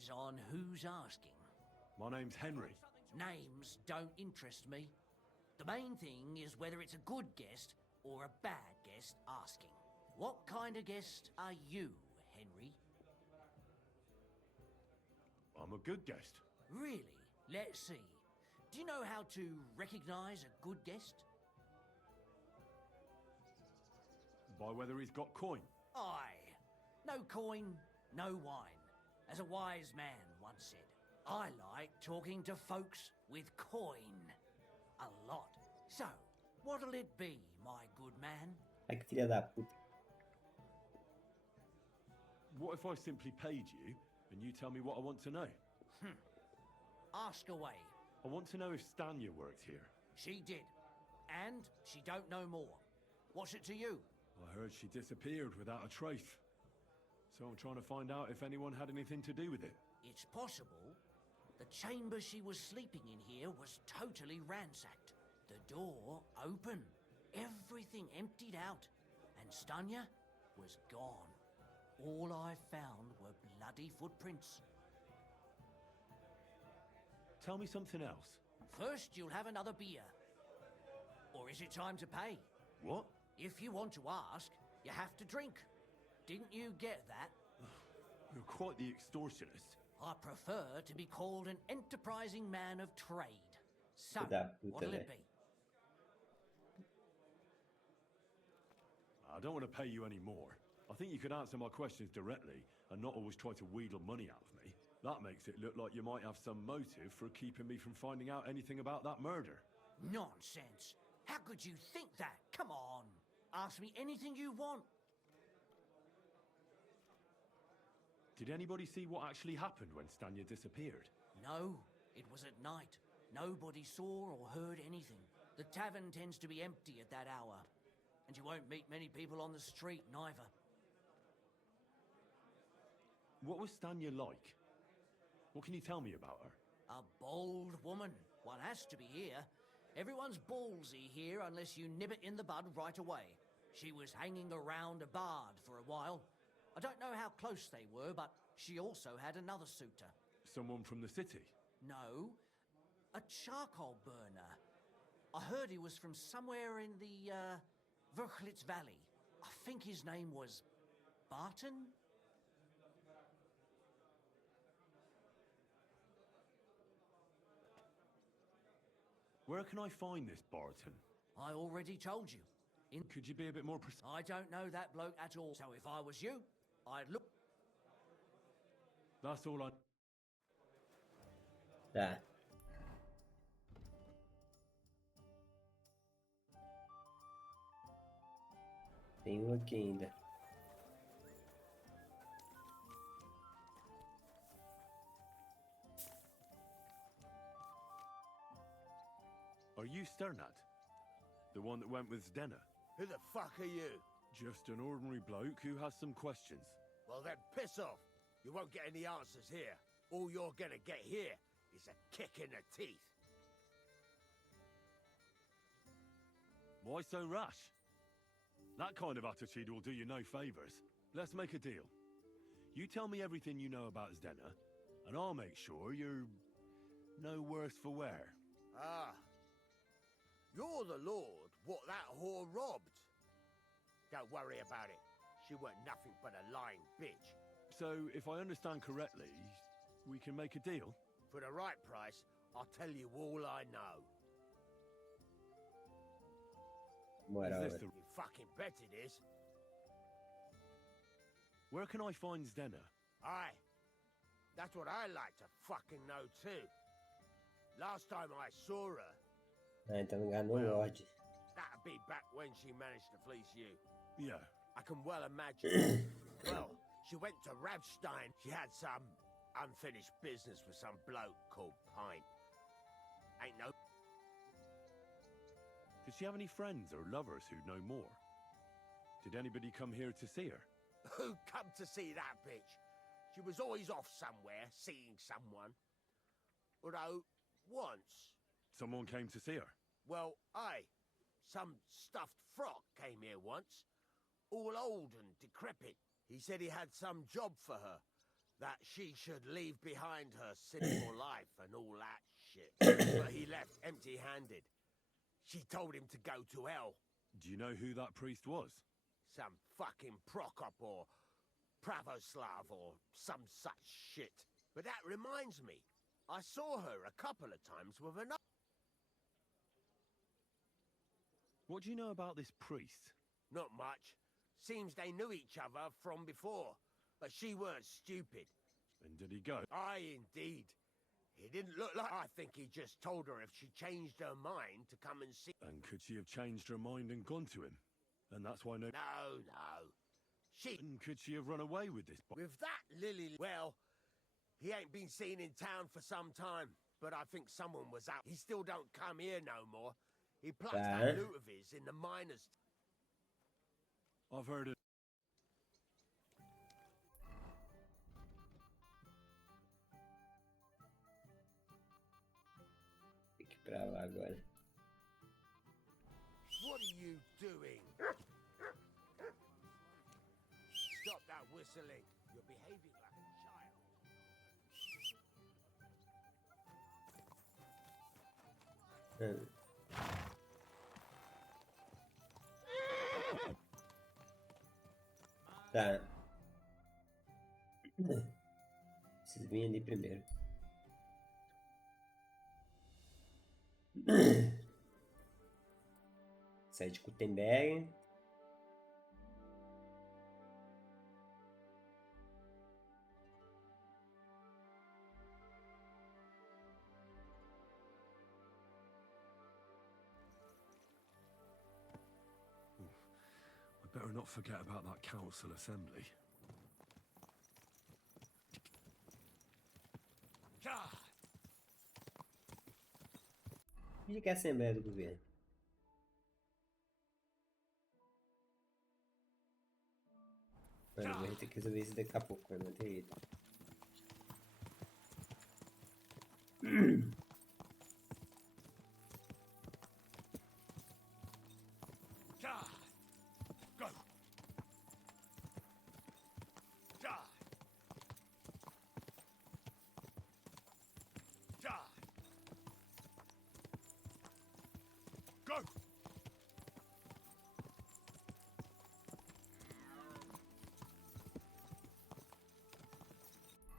depends on who's asking. My name's Henry. Names don't interest me. The main thing is whether it's a good guest or a bad guest asking. What kind of guest are you, Henry? I'm a good guest. Really? Let's see. Do you know how to recognize a good guest? By whether he's got coin. Aye. No coin, no wine. As a wise man once said, I like talking to folks with coin. A lot. So, what'll it be, my good man? Ai que filha da puta. What if I simply paid you and you tell me what I want to know? Ask away. I want to know if Stanya worked here. She did. And she don't know more. What's it to you? I heard she disappeared without a trace. So I'm trying to find out if anyone had anything to do with it. It's possible. The chamber she was sleeping in here was totally ransacked. The door open. Everything emptied out. And Stanya was gone. All I found were bloody footprints. Tell me something else. First, you'll have another beer. Or is it time to pay? What? If you want to ask, you have to drink. Didn't you get that? You're quite the extortionist. I prefer to be called an enterprising man of trade. So, Da puta, what'll it velho. be? I don't want to pay you any more. I think you could answer my questions directly and not always try to wheedle money out of me. That makes it look like you might have some motive for keeping me from finding out anything about that murder. Nonsense. How could you think that? Come on. Ask me anything you want. Did anybody see what actually happened when Stanya disappeared? No, it was at night. Nobody saw or heard anything. The tavern tends to be empty at that hour. And you won't meet many people on the street, neither. What was Stanya like? What can you tell me about her? A bold woman. One has to be here. Everyone's ballsy here unless you nib it in the bud right away. She was hanging around a bard for a while. I don't know how close they were, but she also had another suitor. Someone from the city? No, a charcoal burner. I heard he was from somewhere in the, Verchlitz Valley. I think his name was Barton? Where can I find this Barton? I already told you. Could you be a bit more precise? I don't know that bloke at all. So if I was you, I'd look. That's all I... Tá. Tem um aqui ainda. Are you Sternad? The one that went with Zdena? Who the fuck are you? Just an ordinary bloke who has some questions. Well then, piss off. You won't get any answers here. All you're gonna get here is a kick in the teeth. Why so rash? That kind of attitude will do you no favours. Let's make a deal. You tell me everything you know about Zdena, and I'll make sure you're no worse for wear. Ah. You're the lord what that whore robbed. Don't worry about it. She weren't nothing but a lying bitch. So, if I understand correctly, we can make a deal? For the right price, I'll tell you all I know. Moral, Is this velho. You fucking bet it is. Where can I find Zdena? Aye. That's what I like to fucking know too. Last time I saw her, Ah, então enganou o Lorde. that'd be back when she managed to fleece you. Yeah. I can well imagine. Well, she went to Rabstein. She had some unfinished business with some bloke called Pint. Ain't no... Did she have any friends or lovers who'd know more? Did anybody come here to see her? Who come to see that bitch? She was always off somewhere, seeing someone. Although, once... Someone came to see her? Well, aye. Some stuffed frock came here once. All old and decrepit. He said he had some job for her. that she should leave behind her sinful life and all that shit. But he left empty-handed. She told him to go to hell. Do you know who that priest was? Some fucking Prokop or Pravoslav or some such shit. But that reminds me, I saw her a couple of times with another. What do you know about this priest? Not much. Seems they knew each other from before, but she weren't stupid. And did he go? Aye, indeed. He didn't look like... I think he just told her if she changed her mind to come and see... And could she have changed her mind and gone to him? And that's why no... No, no. She... And could she have run away with this... With that Lily... Well, he ain't been seen in town for some time, but I think someone was out. He still don't come here no more. He plucked that loot of his in the miners. I've heard it. Tem que ir pra lá agora. What are you doing? Stop that whistling. You're behaving like a child. Tá. Vocês vêm ali primeiro. Sai de Gutenberg. Better not forget about that council assembly. Onde que é a Assembleia do Governo? Mano, eu vou ter que resolver isso daqui a pouco, vai não ter jeito.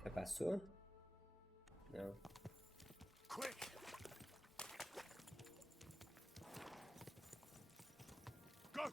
Já passou? Não. Quick! Go!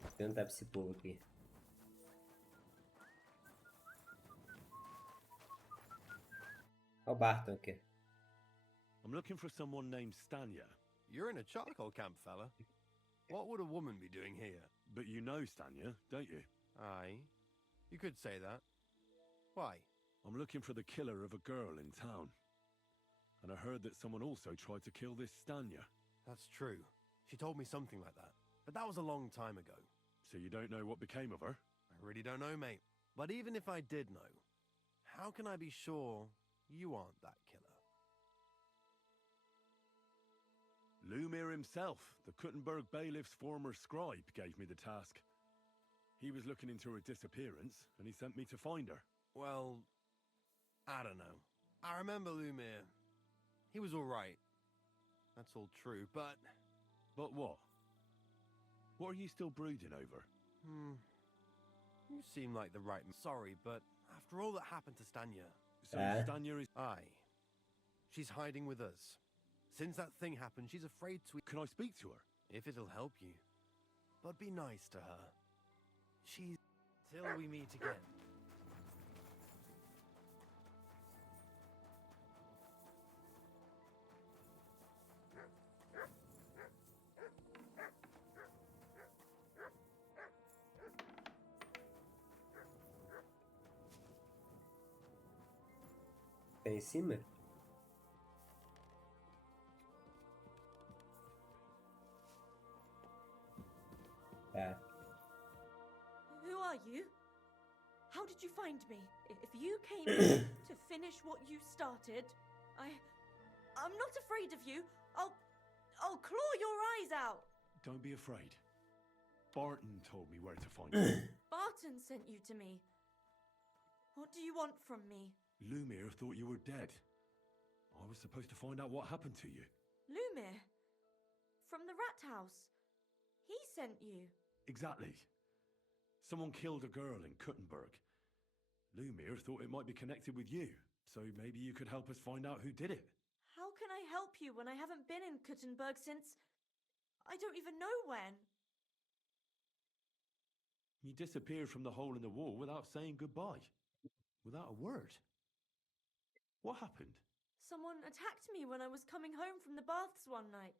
Vou perguntar pra esse povo aqui. Olha o Barton aqui. I'm looking for someone named Stanya. You're in a charcoal camp, fella. What would a woman be doing here? But you know Stanya, don't you? Aye. You could say that. Why? I'm looking for the killer of a girl in town. And I heard that someone also tried to kill this Stanya. That's true. She told me something like that. But that was a long time ago. So you don't know what became of her? I really don't know, mate. But even if I did know, how can I be sure you aren't that killer? Lumir himself, the Kuttenberg bailiff's former scribe, gave me the task. He was looking into her disappearance, and he sent me to find her. Well, I don't know. I remember Lumir. He was all right. That's all true, but... But what? What are you still brooding over? You seem like the right... Sorry, but after all that happened to Stanya... So Stanya is... Aye. She's hiding with us. Since that thing happened, she's afraid to... Can I speak to her? If it'll help you. But be nice to her. She's... Till we meet again. Tá em cima? Tá. Who are you? How did you find me? If you came here to finish what you started, I'm not afraid of you. I'll claw your eyes out. Don't be afraid. Barton told me where to find you. Barton sent you to me. What do you want from me? Lumir thought you were dead. I was supposed to find out what happened to you. Lumir? From the rat house. He sent you. Exactly. Someone killed a girl in Kuttenberg. Lumir thought it might be connected with you, so maybe you could help us find out who did it. How can I help you when I haven't been in Kuttenberg since... I don't even know when. You disappeared from the hole in the wall without saying goodbye. Without a word. What happened? Someone attacked me when I was coming home from the baths one night.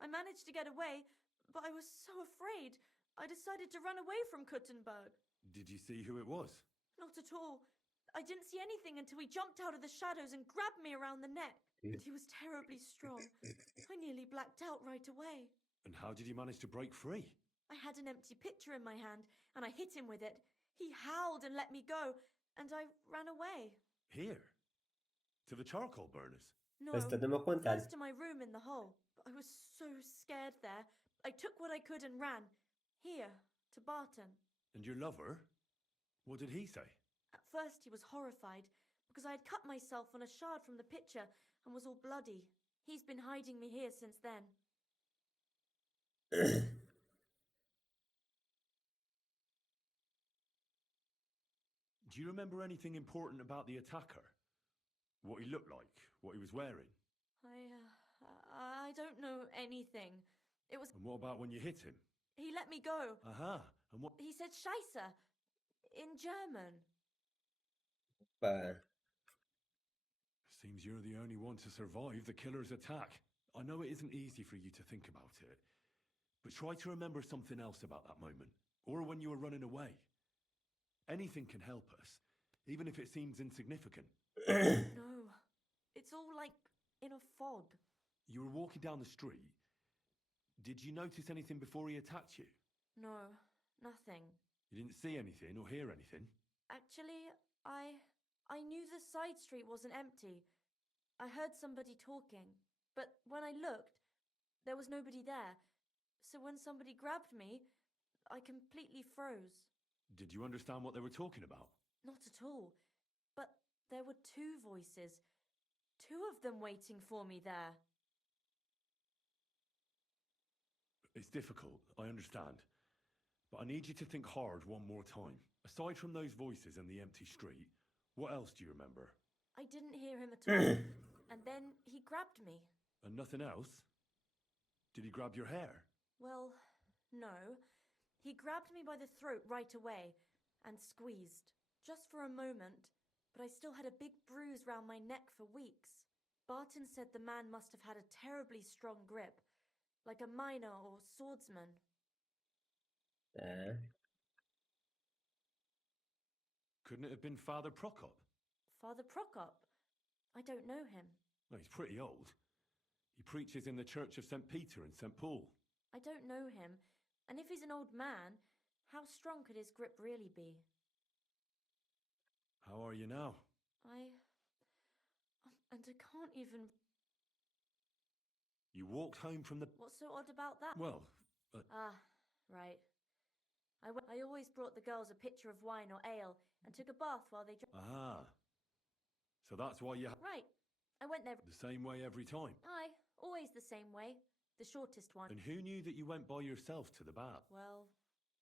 I managed to get away, but I was so afraid. I decided to run away from Kuttenberg. Did you see who it was? Not at all. I didn't see anything until he jumped out of the shadows and grabbed me around the neck. But he was terribly strong. I nearly blacked out right away. And how did you manage to break free? I had an empty pitcher in my hand, and I hit him with it. He howled and let me go, and I ran away. Here? To the charcoal burners? No, Asta dă-mă conta. first to my room in the hole. But I was so scared there. I took what I could and ran. Here, to Barton. And your lover? What did he say? At first he was horrified, because I had cut myself on a shard from the pitcher and was all bloody. He's been hiding me here since then. Do you remember anything important about the attacker? What he looked like? What he was wearing? I don't know anything. It was... And what about when you hit him? He let me go. Aha! And what... He said Scheiße in German. Pá, Seems you're the only one to survive the killer's attack. I know it isn't easy for you to think about it, but try to remember something else about that moment, or when you were running away. Anything can help us, even if it seems insignificant. No, it's all like in a fog. You were walking down the street. Did you notice anything before he attacked you? No, nothing. You didn't see anything or hear anything? Actually, I knew the side street wasn't empty. I heard somebody talking, but when I looked, there was nobody there. So when somebody grabbed me, I completely froze. Did you understand what they were talking about? Not at all. But there were two voices. Two of them waiting for me there. It's difficult, I understand. But I need you to think hard one more time. Aside from those voices and the empty street, what else do you remember? I didn't hear him at all. And then he grabbed me. And nothing else? Did he grab your hair? Well, no. He grabbed me by the throat right away and squeezed. Just for a moment, but I still had a big bruise round my neck for weeks. Barton said the man must have had a terribly strong grip, like a miner or swordsman. tá. Couldn't it have been Father Prokop? Father Prokop? I don't know him. Well, he's pretty old. He preaches in the Church of St. Peter and St. Paul. I don't know him, and if he's an old man, how strong could his grip really be? How are you now? And I can't even... You walked home from the... What's so odd about that? Well, Right. I always brought the girls a pitcher of wine or ale and took a bath while they drank. aha. So that's why you... Right. I went there. The same way every time. Aye, always the same way. The shortest one. And who knew that you went by yourself to the bath? Well,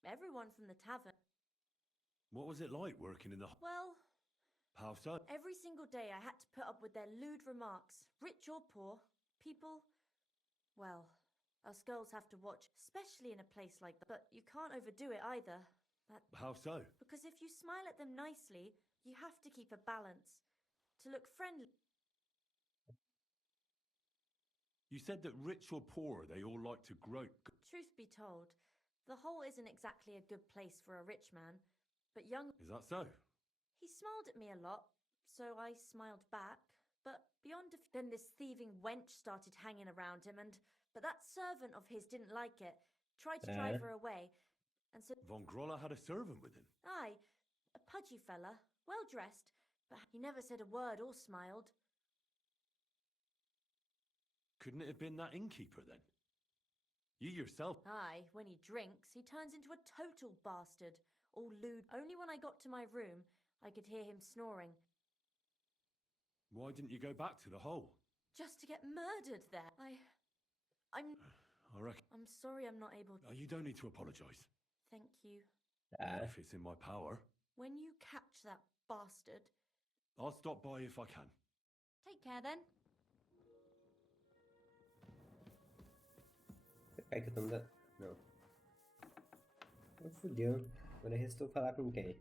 everyone from the tavern. What was it like working in the... Well, How so? Every single day I had to put up with their lewd remarks. Rich or poor, people... Well, us girls have to watch, especially in a place like that. But you can't overdo it either. How so? Because if you smile at them nicely, you have to keep a balance. To look friendly... You said that rich or poor, they all like to grope. Truth be told, the hole isn't exactly a good place for a rich man. But young... Is that so? He smiled at me a lot, so I smiled back. But beyond... Then this thieving wench started hanging around him, but that servant of his didn't like it. Tried to drive her away. And so... Von Grolla had a servant with him. Aye, a pudgy fella, well-dressed, but he never said a word or smiled. Couldn't it have been that innkeeper then? You yourself... Aye, when he drinks, he turns into a total bastard. All lewd. Only when I got to my room, I could hear him snoring. Why didn't you go back to the hole? Just to get murdered there. I reckon... I'm sorry I'm not able to... You don't need to apologise. Thank you. If it's in my power. When you catch that bastard... I'll stop by if I can. Take care then. Será que eu tô mudando? Não. Fudeu. Agora restou falar com quem?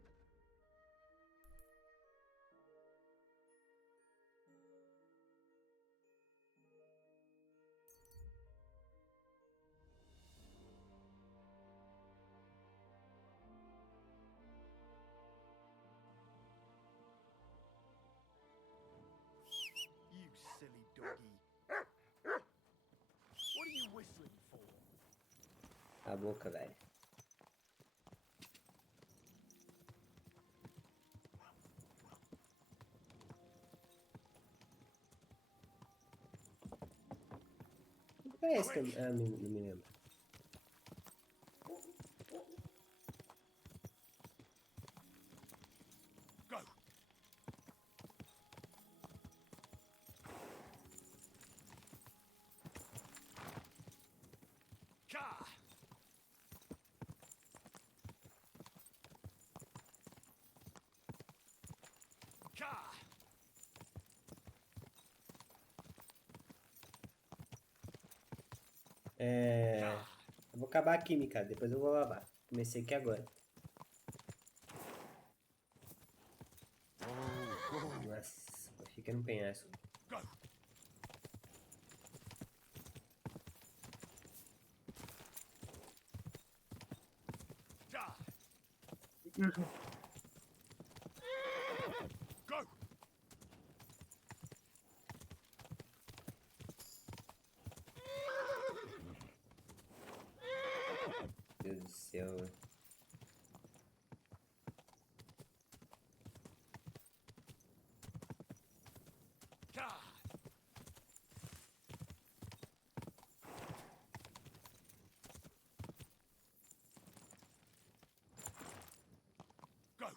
You silly doggy. What are you whistling for? A boca, velho. Parece que... Ah, não me lembro. Go. Ka. Ka. Eu vou acabar a química, depois eu vou lavar. Comecei aqui agora. Nossa, fica no penhasco. Go. Da. Go. Meu Deus do céu, velho. Ka. Go.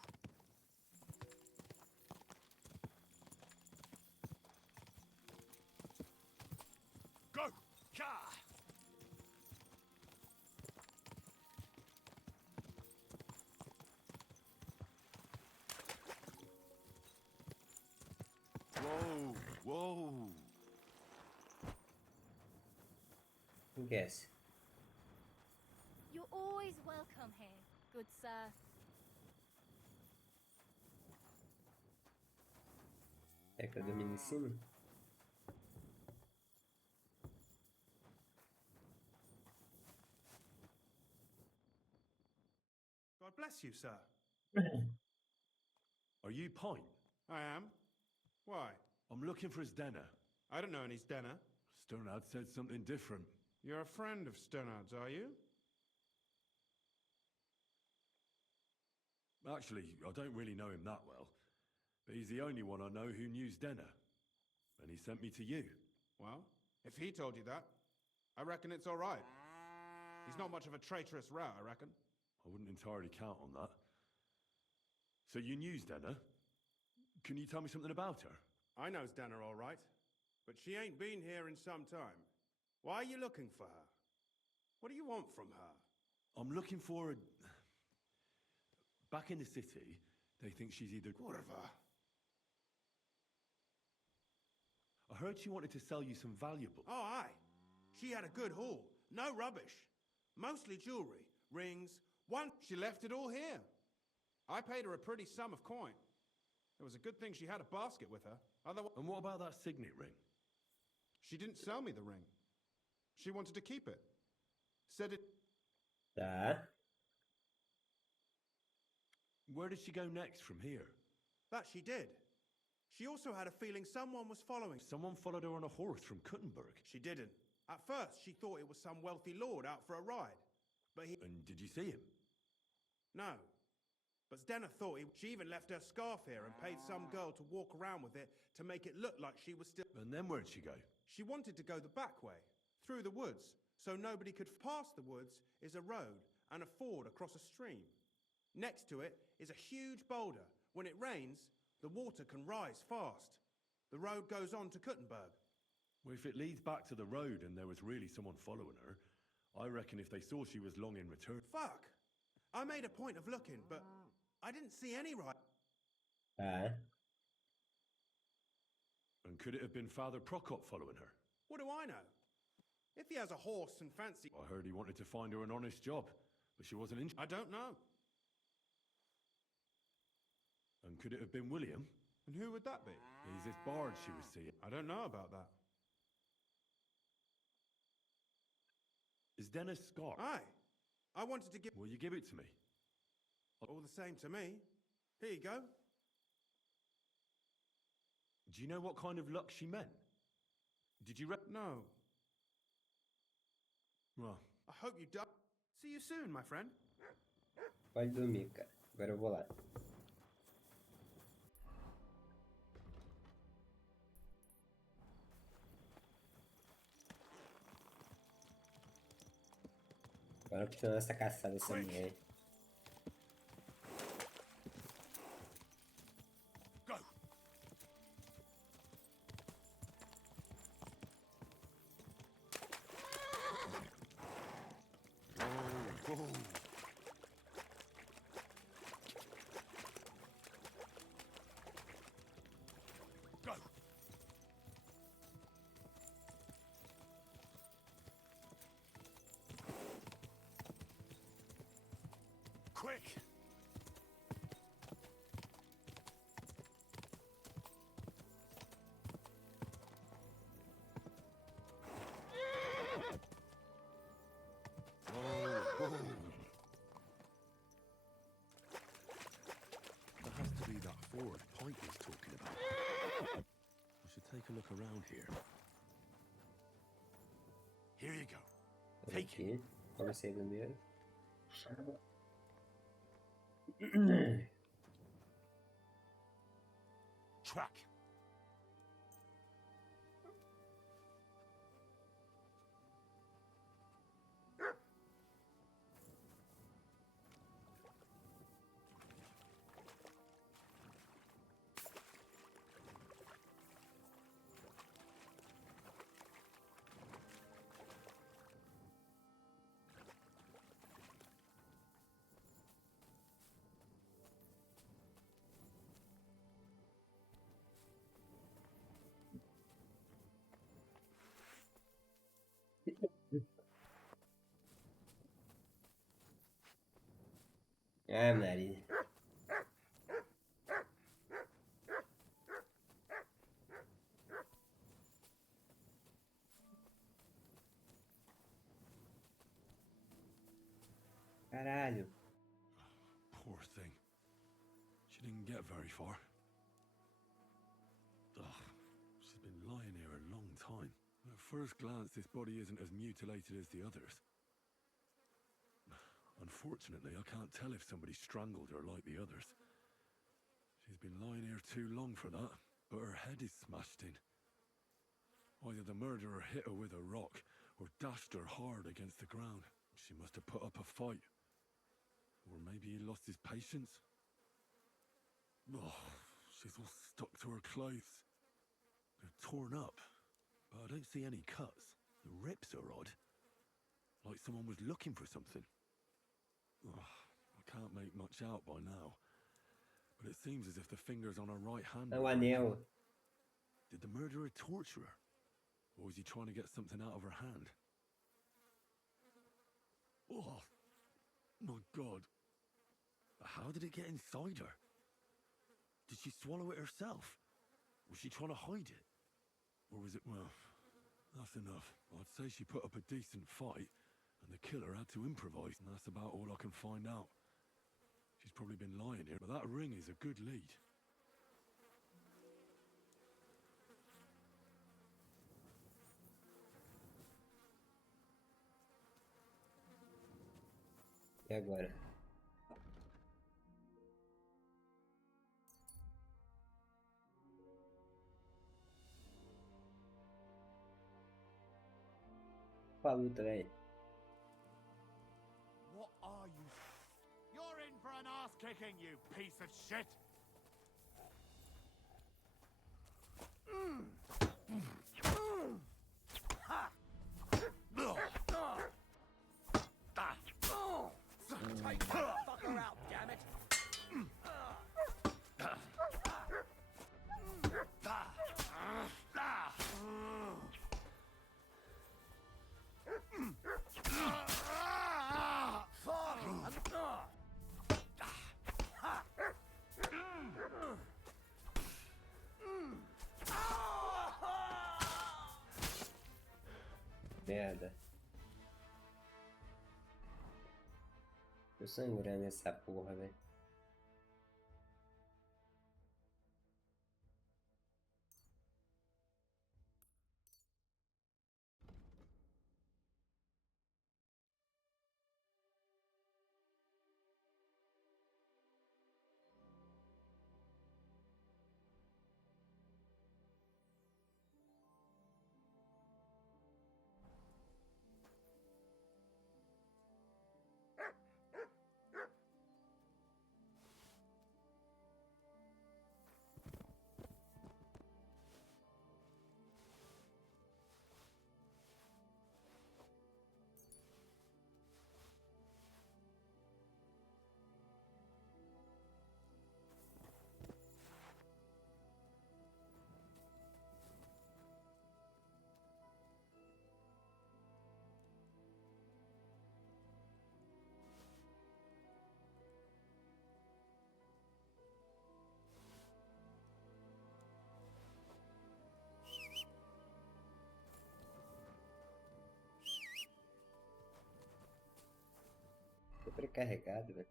Go. Ka. Whoa, whoa. Quem que é esse? You're always welcome here, good sir. É que eu domino em cima? God bless you, sir. Are you Pint? I am. Why? I'm looking for Zdena. I don't know any Stenner. Sternad said something different. You're a friend of Sternard's, are you? Actually, I don't really know him that well. But he's the only one I know who knew Zdena. And he sent me to you. Well, if he told you that, I reckon it's all right. He's not much of a traitorous rat, I reckon. I wouldn't entirely count on that. So you knew Zdena? Can you tell me something about her? I know Stenner all right, but she ain't been here in some time. Why are you looking for her? What do you want from her? I'm looking for a... Back in the city, they think she's either... Kurva. I heard she wanted to sell you some valuables. Oh, aye. She had a good haul. No rubbish. Mostly jewellery, rings, one... She left it all here. I paid her a pretty sum of coin. It was a good thing she had a basket with her. Otherwise... And what about that signet ring? She didn't sell me the ring. She wanted to keep it. Said it... Tá. Where did she go next from here? That she did. She also had a feeling someone was following. Someone followed her on a horse from Kuttenberg. She didn't. At first, she thought it was some wealthy lord out for a ride. But he... And did you see him? No. But Zdenna thought he... She even left her scarf here and paid some girl to walk around with it to make it look like she was still... And then where'd she go? She wanted to go the back way, through the woods, so nobody could... Past the woods is a road and a ford across a stream. Next to it is a huge boulder. When it rains, the water can rise fast. The road goes on to Kuttenberg. Well, if it leads back to the road and there was really someone following her, I reckon if they saw she was long in return... Fuck! I made a point of looking, but I didn't see any right... Tá. And could it have been Father Prokop following her? What do I know? If he has a horse and fancy... I heard he wanted to find her an honest job, but she wasn't interested. I don't know. And could it have been William? And who would that be? He's this bard she was seeing. I don't know about that. Is Dennis Scott? Aye. I wanted to give... Will you give it to me? All the same to me. Here you go. Do you know what kind of luck she meant? Did you No. Well, I hope you do. See you soon, my friend. Pode dormir, cara. Agora eu vou lá. Agora continuando essa caçada dessa mulher. go! Oh, oh. Go! Quick! Oh. That has to be that ford Pike was talking about. I should take a look around here. Here you go. Take it. Aqui. Comecei primeiro. Track. Ah, Maria. Caralho. Poor thing. She didn't get very far. Ugh, she's been lying here a long time. At first glance, this body isn't as mutilated as the others. Unfortunately, I can't tell if somebody strangled her like the others. She's been lying here too long for that, but her head is smashed in. Either the murderer hit her with a rock, or dashed her hard against the ground. She must have put up a fight. Or maybe he lost his patience. Oh, she's all stuck to her clothes. They're torn up, but I don't see any cuts. The rips are odd. Like someone was looking for something. Oh, I can't make much out by now. But it seems as if the fingers on her right hand... É um anel. Did the murderer torture her? Or was he trying to get something out of her hand? Oh, my God. How did it get inside her? Did she swallow it herself? Was she trying to hide it? Or was it, well, that's enough. I'd say she put up a decent fight, and the killer had to improvise, and that's about all I can find out. She's probably been lying here, but that ring is a good lead. E agora? Qual a luta, velho? What are you? You're in for an ass kicking, you piece of shit! Take that fucker out, damn it! Merda. Tô sangrando essa porra, velho. Tô precarregado, velho.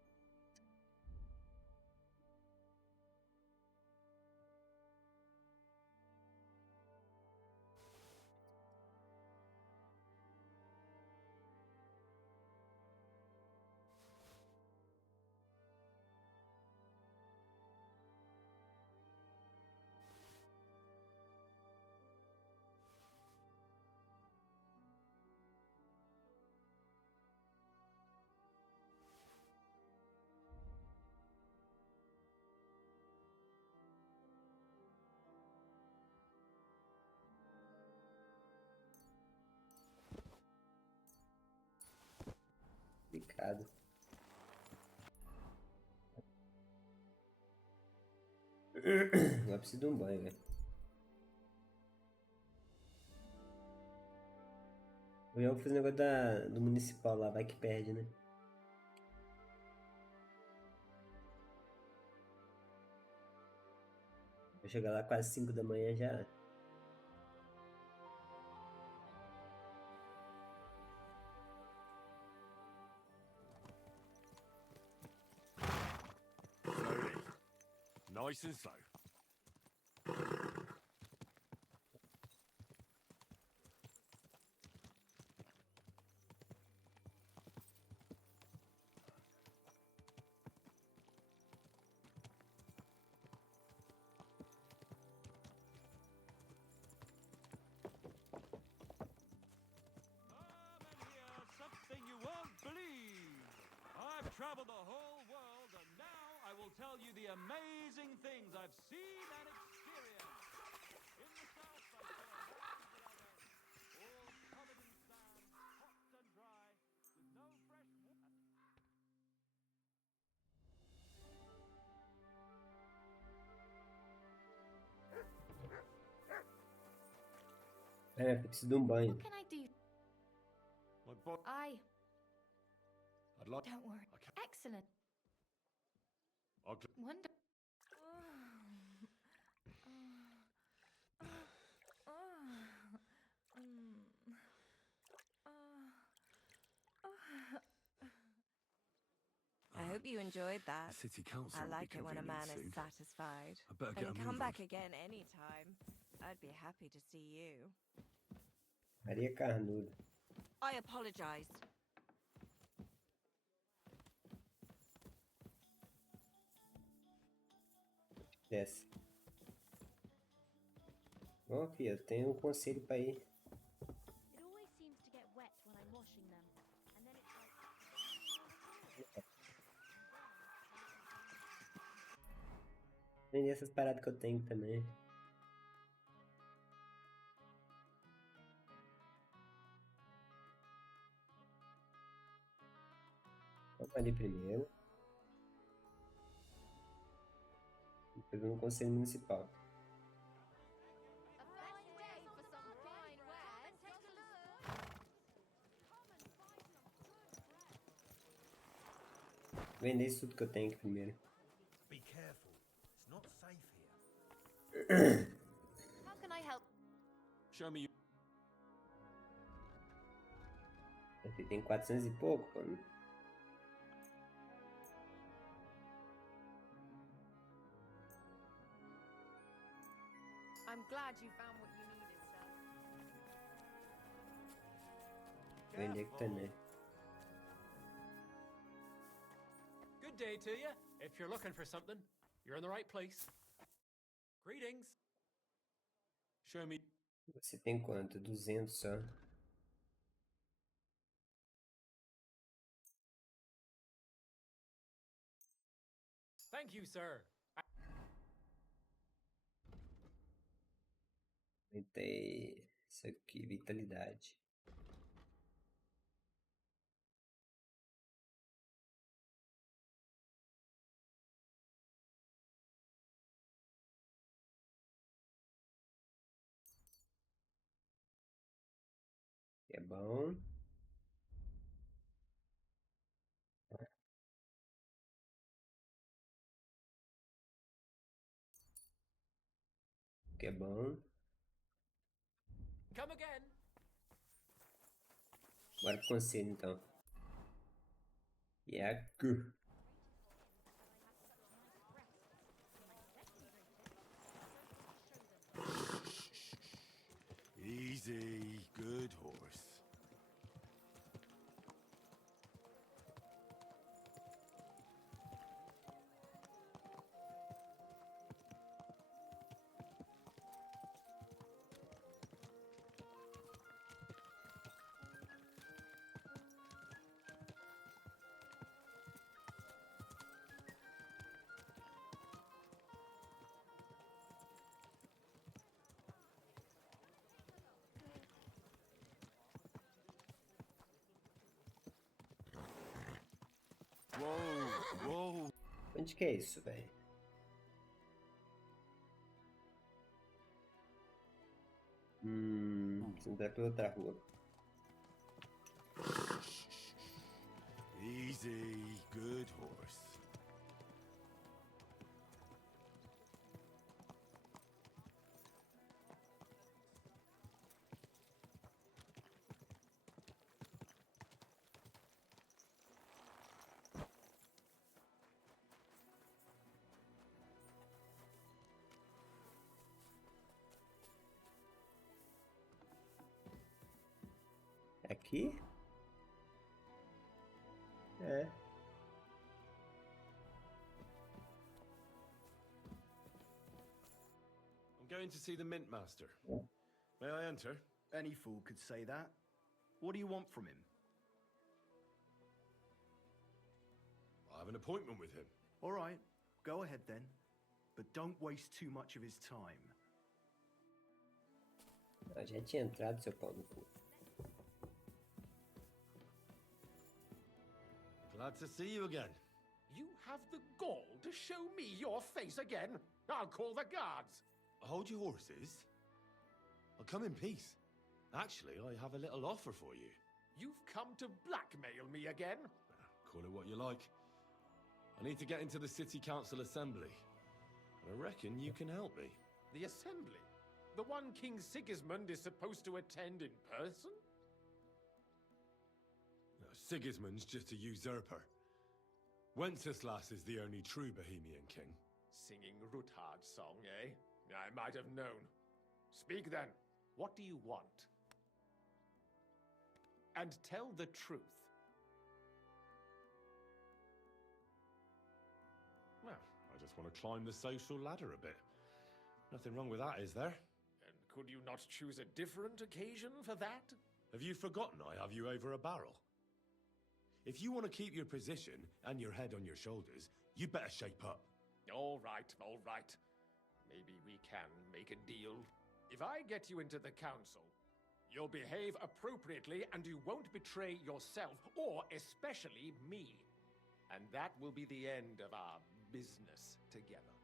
Complicado. Agora preciso de um banho, velho. Eu vou fazer o negócio do municipal lá, vai que perde, né? Vou chegar lá quase 5 da manhã já. Nice and slow. Something you won't believe. I've traveled the whole world, and now I will tell you the amazing things I've seen and experienced. In the south, I saw mountains without end, all covered in sand, hot and dry, with no fresh water. É, eu preciso de um banho. What can I do? My bo- I'd like. Don't worry. Okay. Excellent. Wonder. I hope you enjoyed The that. city council I will be like it when a man convening is soon. satisfied. I better get a And move come on. back again anytime. I'd be happy to see you. Maria Carnudo. I apologize. Desce. Bom, filha, eu tenho um conselho pra ir. It always seems to get wet when I'm washing them. And then it's like. Vender essas paradas que eu tenho também. Vamos ali primeiro. Depois no Conselho Municipal. A fine day for some fine wares. Take a look. Vender isso tudo que eu tenho aqui primeiro. Be careful. It's not safe here. How can I help? Show me. Aqui tem 400 e pouco, mano. I'm glad you found what you needed, sir. Vender aqui também. Good day to you. If you're looking for something, you're in the right place. Greetings. Show me. Você tem quanto? 200 só. Thank you, sir. Aumentei isso aqui, vitalidade. É bom. Que é bom. Come again. Bora pro conselho então. E é aqui. Easy, good horse. Whoa, whoa. Onde que é isso, velho? Você vai pra outra rua. Easy, good horse. Aqui? É. I'm going to see the Mint Master. May I enter? Any fool could say that. What do you want from him? I have an appointment with him. All right, go ahead then. But don't waste too much of his time. Eu já tinha entrado, seu pau no cu. Glad to see you again. You have the gall to show me your face again? I'll call the guards. Hold your horses. I'll come in peace. Actually, I have a little offer for you. You've come to blackmail me again? Call it what you like. I need to get into the City Council Assembly. I reckon you can help me. The assembly? The one King Sigismund is supposed to attend in person? No, Sigismund's just a usurper. Wenceslas is the only true Bohemian king. Singing Ruthard's song, eh? I might have known. Speak then. What do you want? And tell the truth. Well, I just want to climb the social ladder a bit. Nothing wrong with that, is there? And could you not choose a different occasion for that? Have you forgotten I have you over a barrel? If you want to keep your position and your head on your shoulders, you'd better shape up. All right, all right. Maybe we can make a deal. If I get you into the council, you'll behave appropriately and you won't betray yourself, or especially me. And that will be the end of our business together.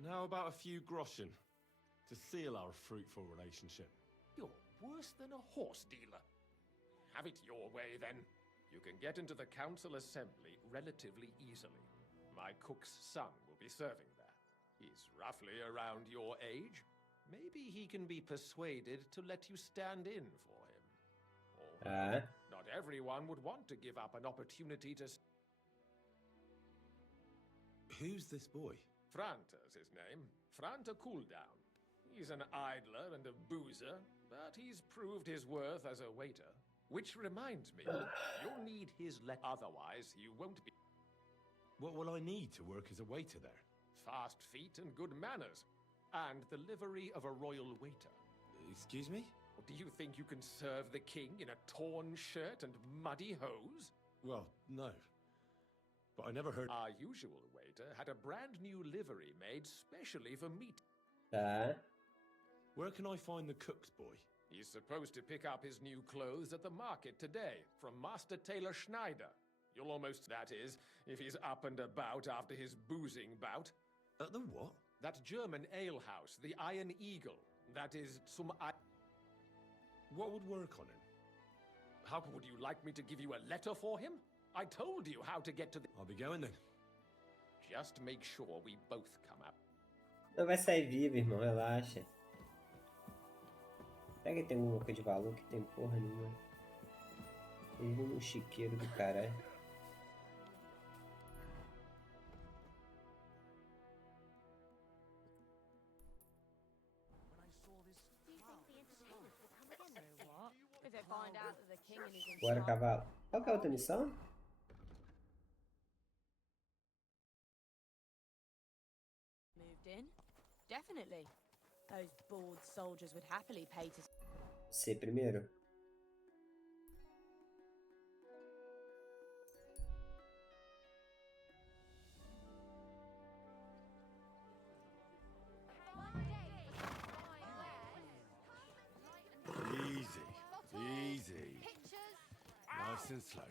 And how about a few groschen to seal our fruitful relationship? You're worse than a horse dealer. Have it your way, then. You can get into the council assembly relatively easily. My cook's son will be serving there. He's roughly around your age. Maybe he can be persuaded to let you stand in for him. Or not everyone would want to give up an opportunity to... Who's this boy? Franta's his name. Franta Cooldown. He's an idler and a boozer, but he's proved his worth as a waiter. Which reminds me, you'll need his otherwise you won't be... What will I need to work as a waiter there? Fast feet and good manners. And the livery of a royal waiter. Excuse me? Do you think you can serve the king in a torn shirt and muddy hose? Well, no. But I never heard... Our usual waiter had a brand new livery made specially for meat. Where can I find the cook's boy? He's supposed to pick up his new clothes at the market today from Master Tailor Schneider. You'll almost... That is, if he's up and about after his boozing bout. At the what? That German alehouse, the Iron Eagle. That is some... What would work on him? How would you like me to give you a letter for him? I told you how to get to the... I'll be going then. Just make sure we both come up. Não vai sair vivo, irmão, relaxa. Será que tem alguma coisa de valor que tem porra nenhuma? Ele é um chiqueiro do caralho. Bora, cavalo. Qual que é a outra missão? Moved in? Definitely. Those bored soldiers would happily pay to... Você primeiro? Easy. Easy. Nice and slow.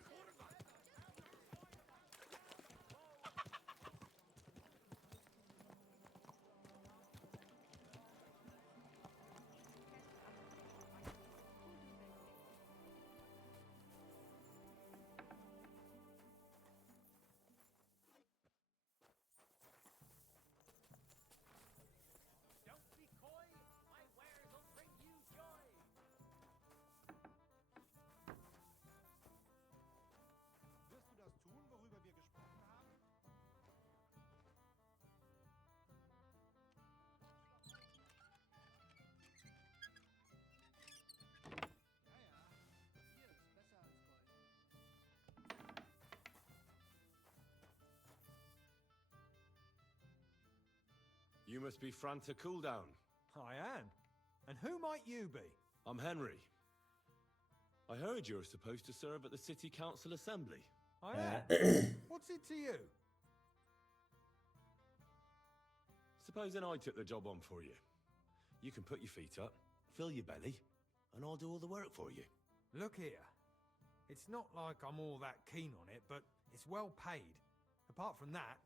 You must be Franta Cooldown. I am. And who might you be? I'm Henry. I heard you're supposed to serve at the City Council Assembly. I am. What's it to you? Supposing I took the job on for you. You can put your feet up, fill your belly, and I'll do all the work for you. Look here. It's not like I'm all that keen on it, but it's well paid. Apart from that,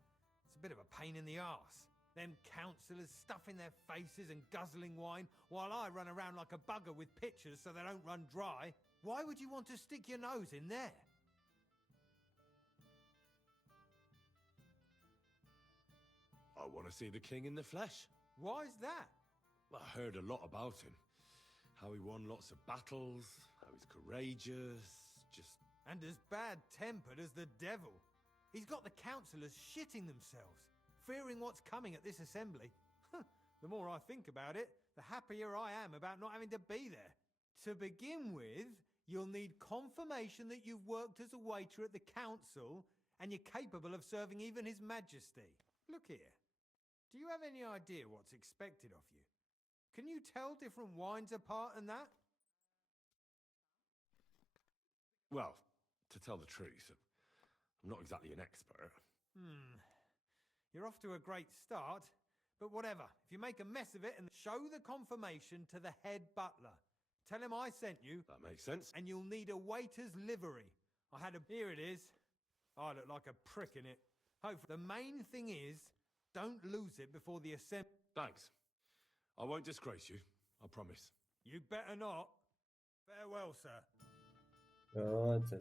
it's a bit of a pain in the arse. Them councillors stuffing their faces and guzzling wine, while I run around like a bugger with pictures so they don't run dry. Why would you want to stick your nose in there? I want to see the king in the flesh. Why's that? Well, I heard a lot about him. How he won lots of battles, how he's courageous, just... And as bad-tempered as the devil. He's got the councillors shitting themselves, fearing what's coming at this assembly. The more I think about it, the happier I am about not having to be there. To begin with, you'll need confirmation that you've worked as a waiter at the council and you're capable of serving even His Majesty. Look here. Do you have any idea what's expected of you? Can you tell different wines apart and that? Well, to tell the truth, I'm not exactly an expert. You're off to a great start, but whatever. If you make a mess of it and show the confirmation to the head butler. Tell him I sent you. That makes sense. And you'll need a waiter's livery. Here it is. I look like a prick in it. The main thing is, don't lose it before the assembly. Thanks. I won't disgrace you, I promise. You better not. Farewell, sir. Pronto.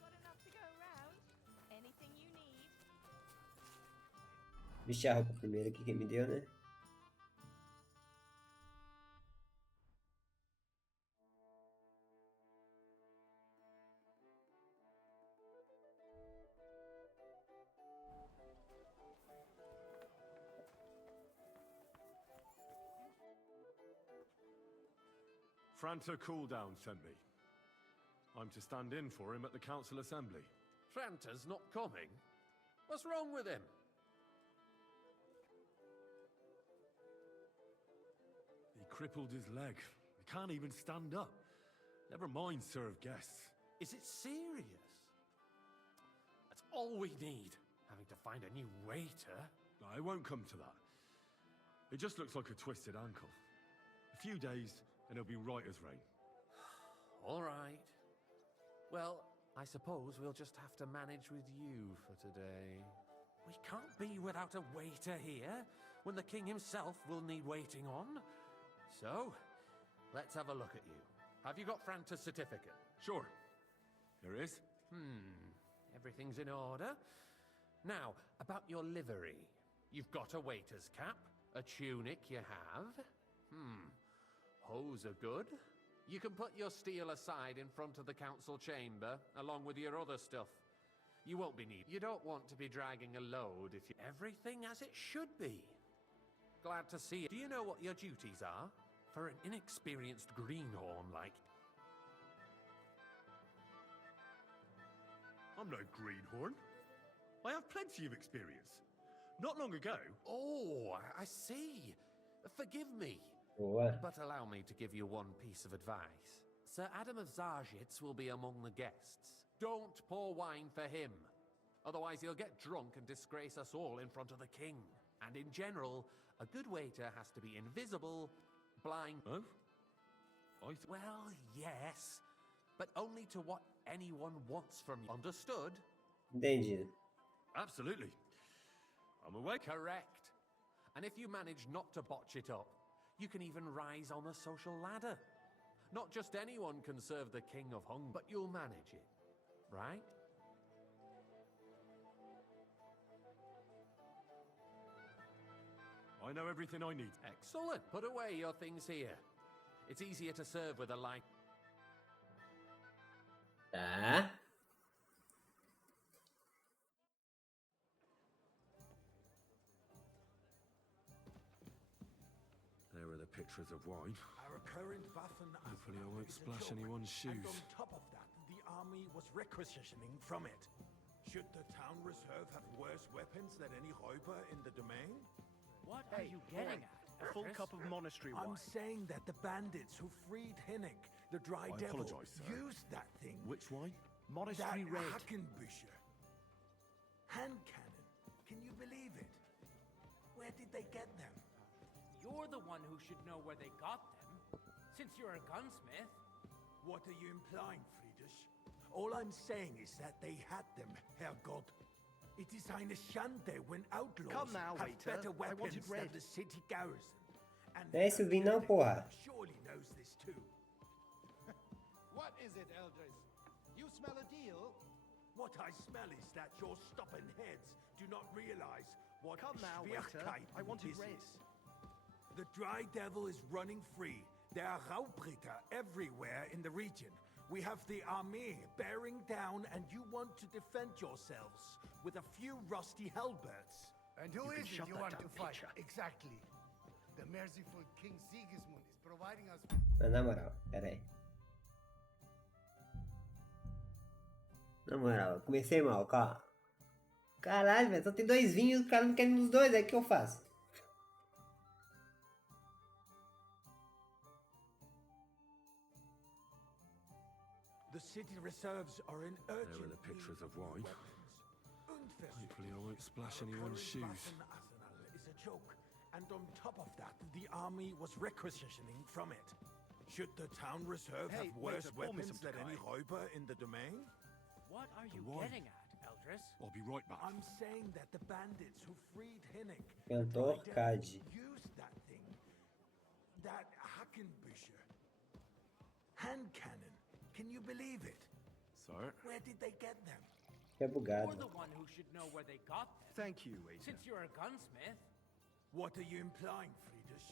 Got enough to go around? Anything you need? Vestir a roupa primeiro aqui que me deu, né? Franta Cooldown sent me. I'm to stand in for him at the council assembly. Franta's not coming? What's wrong with him? He crippled his leg. He can't even stand up. Never mind serve guests. Is it serious? That's all we need. Having to find a new waiter. No, it won't come to that. It just looks like a twisted ankle. A few days, and he'll be right as rain. All right. Well, I suppose we'll just have to manage with you for today. We can't be without a waiter here, when the king himself will need waiting on. So, let's have a look at you. Have you got Franta's certificate? Sure. There is. Everything's in order. Now, about your livery. You've got a waiter's cap, a tunic you have. Hose are good. You can put your steel aside in front of the council chamber, along with your other stuff. You won't be needed. You don't want to be dragging a load if you... Everything as it should be. Glad to see you. Do you know what your duties are? For an inexperienced greenhorn like... I'm no greenhorn. I have plenty of experience. Not long ago... Oh, I see. Forgive me. What? But allow me to give you one piece of advice. Sir Adam of Zarjitz will be among the guests. Don't pour wine for him. Otherwise he'll get drunk and disgrace us all in front of the king. And in general, a good waiter has to be invisible, blind... Oh? Well, yes. But only to what anyone wants from you. Understood? Entendi. Absolutely. I'm awake. Correct. And if you manage not to botch it up, you can even rise on the social ladder. Not just anyone can serve the king of hunger, but you'll manage it, right? I know everything I need. Excellent. Put away your things here. It's easier to serve with a light. Tá. There are the pictures of wine. Our current Waffen Hopefully I won't is a splash joke. anyone's shoes. And on top of that, the army was requisitioning from it. Should the town reserve have worse weapons than any Räuber in the domain? What are you getting at? A full cup of monastery wine. I'm saying that the bandits who freed Hinnick, the dry I devil, apologise, sir. used that thing. Which wine? Monastery That red. Hackenbücher. Hand cannon. Can you believe it? Where did they get them? You're the one who should know where they got them, since you're a gunsmith. What are you implying, Friedrich? All I'm saying is that they had them, Herrgott. It is eine Schande when outlaws Come now, have waiter. better I weapons wanted than red. the city garrison. And Não é esse o vinho não, porra. surely knows this too. What is it, Eldris? You smell a deal? What I smell is that your stubborn heads do not realize what Come now, waiter. Schwierigkeit I wanted this red. is. The Dry Devil is running free. There are Raubritter everywhere in the region. We have the army bearing down, and you want to defend yourselves with a few rusty halberds. And who You can is it shut you that want down, to fight? pitcher. Exactly. The merciful King Sigismund is providing us. Mas na moral, pera aí. Na moral, eu comecei mal, calma. Caralho, velho, só tem 2 vinhos, o cara não quer nenhum dos dois, aí o que eu faço? The city reserves are in There urgent are the pictures need of wine. weapons. Hopefully I won't splash Our anyone's current shoes. weapon arsenal is a joke, and on top of that, the army was requisitioning from it. Should the town reserve Hey, have worse waiter, pour me weapons some than any Sky. Räuber in the domain? What are you Why? getting at, Eldris? I'll be right back. I'm saying that the bandits who freed Hinnick Cantor Cade. used that thing. That Hackenbücher. Hand cannon. Can you believe it? Sir? Where did they get them? É You're bugado. the one who should know where they got them, Thank you, waiter. since you're a gunsmith. What are you implying, Friedrich?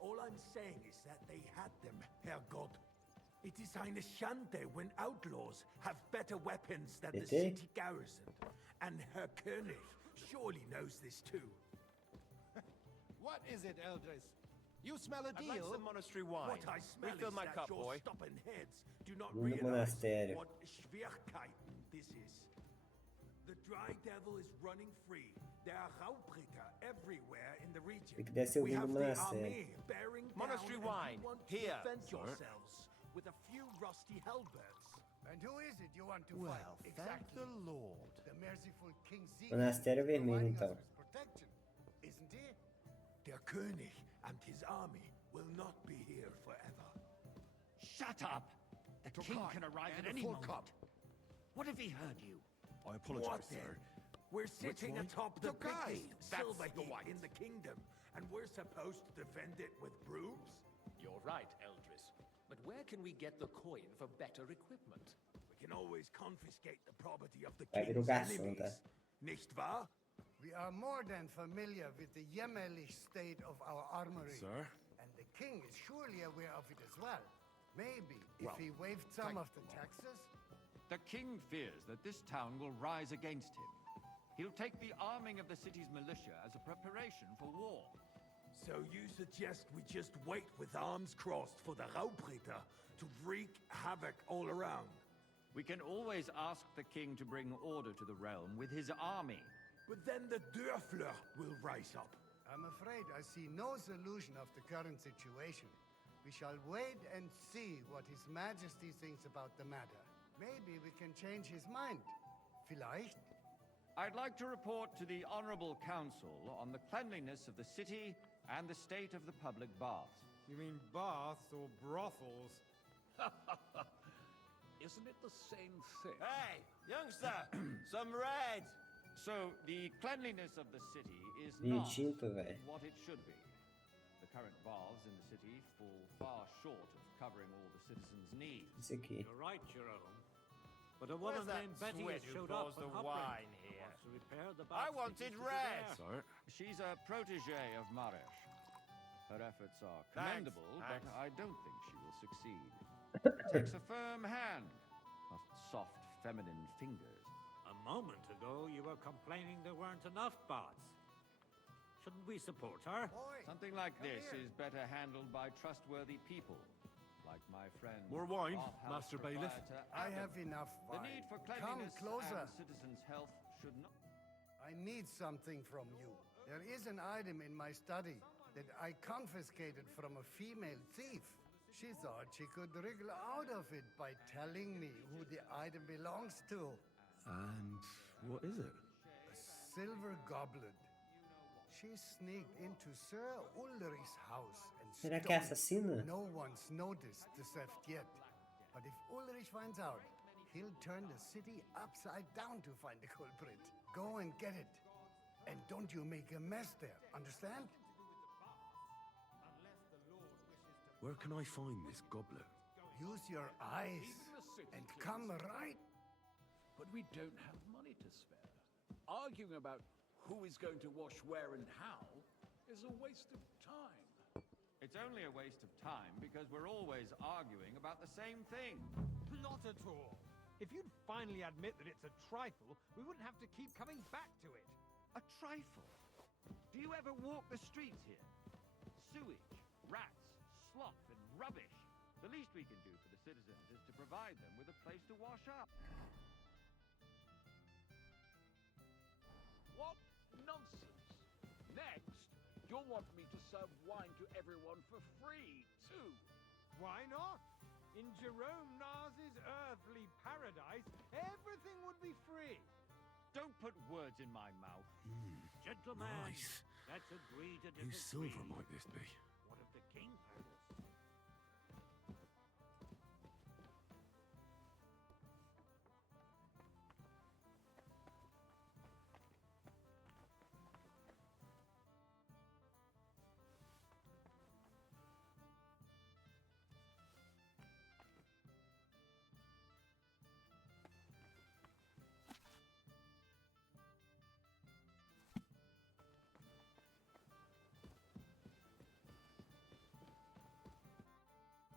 All I'm saying is that they had them, Herrgott. It is eine Schande when outlaws have better weapons than the Bitte? city garrison. And Herr König surely knows this too. What is it, Eldris? You smell a I'd like deal? some monastery wine. What I smell Refill is my that cup, your boy. stubborn heads do not No realize monastério. what Schwierigkeiten this is. The Dry Devil is running free. There are Raubritter everywhere in the region. Tem que descer o We vinho have do the monastério. army bearing Monastery down, and wine. you want to Here, defend sir. yourselves with a few rusty halberds. And who is it you want to Well, fight? thank Exactly. the Lord. The merciful King Sigismund Monastério is vermelho, providing us então. with protection, isn't he? Der König and his army will not be here forever. Shut up! The king can arrive at any moment. What if he heard you? I What apologize, then? sir. We're sitting wine? atop the Tokai! biggest That's silver the heap white. in the kingdom, and we're supposed to defend it with brooms? You're right, Eldris. But where can we get the coin for better equipment? We can always confiscate the property of the Vai vir o king's garçom, enemies, tá? nicht wahr? We are more than familiar with the jämmerlich state of our armory. Sir? And the king is surely aware of it as well. Maybe if Well, he waived some of the taxes. The king fears that this town will rise against him. He'll take the arming of the city's militia as a preparation for war. So you suggest we just wait with arms crossed for the Raubritter to wreak havoc all around? We can always ask the king to bring order to the realm with his army. But then the Dörfler will rise up. I'm afraid I see no solution of the current situation. We shall wait and see what His Majesty thinks about the matter. Maybe we can change his mind. Vielleicht? I'd like to report to the Honorable Council on the cleanliness of the city and the state of the public baths. You mean baths or brothels? Isn't it the same thing? Hey, youngster, some red. So, the cleanliness of the city is Vinho not tinto, velho. what it should be. The current baths in the city fall far short of covering all the citizens' needs. Esse aqui. You're right, Jerome. But a Where's woman that named Betty swit has who showed pours up the on wine here? Wants to repair the I bath wanted fixtures to red. there. Sir? She's a protege of Maresh. Her efforts are Thanks, commendable, but thanks. I don't think she will succeed. Takes a firm hand, not soft, feminine fingers. A moment ago, you were complaining there weren't enough baths. Shouldn't we support her? Something like come this here. is better handled by trustworthy people, like my friend. More wine, Bathhouse Master Bailiff? proprietor I Adam. have enough The wine. need for Come cleanliness closer. and citizens' health should not. I need something from you. There is an item in my study that I confiscated from a female thief. She thought she could wriggle out of it by telling me who the item belongs to. And what is it? A silver goblet. She sneaked into Sir Ulrich's house and Será que é stole it. assassina? No one's noticed the theft yet. But if Ulrich finds out, he'll turn the city upside down to find the culprit. Go and get it. And don't you make a mess there, understand? Where can I find this goblet? Use your eyes and come right. But we don't have money to spare. Arguing about who is going to wash where and how is a waste of time. It's only a waste of time because we're always arguing about the same thing. Not at all. If you'd finally admit that it's a trifle, we wouldn't have to keep coming back to it. A trifle? Do you ever walk the streets here? Sewage, rats, slop, and rubbish. The least we can do for the citizens is to provide them with a place to wash up. What nonsense! Next, you'll want me to serve wine to everyone for free, too. Why not? In Jerome Nas's earthly paradise, everything would be free. Don't put words in my mouth. Gentlemen, Nice. let's agree to Whose disagree. silver might this be? What if the king heard us?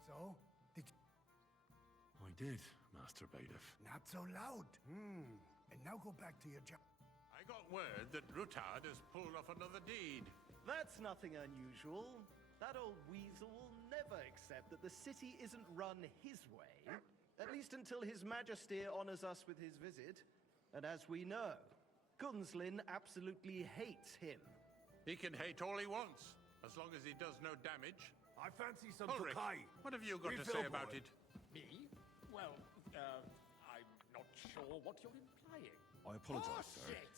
So, did I did, Master Bailiff. not so loud. And now go back to your job. I got word that Rutard has pulled off another deed. That's nothing unusual. That old weasel will never accept that the city isn't run his way, at least until His Majesty honors us with his visit. And as we know, Gunslin absolutely hates him. He can hate all he wants, as long as he does no damage. I fancy some Ulrich, Tokai. what have you got to Refill, say about boy. it? Me? Well, I'm not sure what you're implying. I apologize, sir. Bullshit!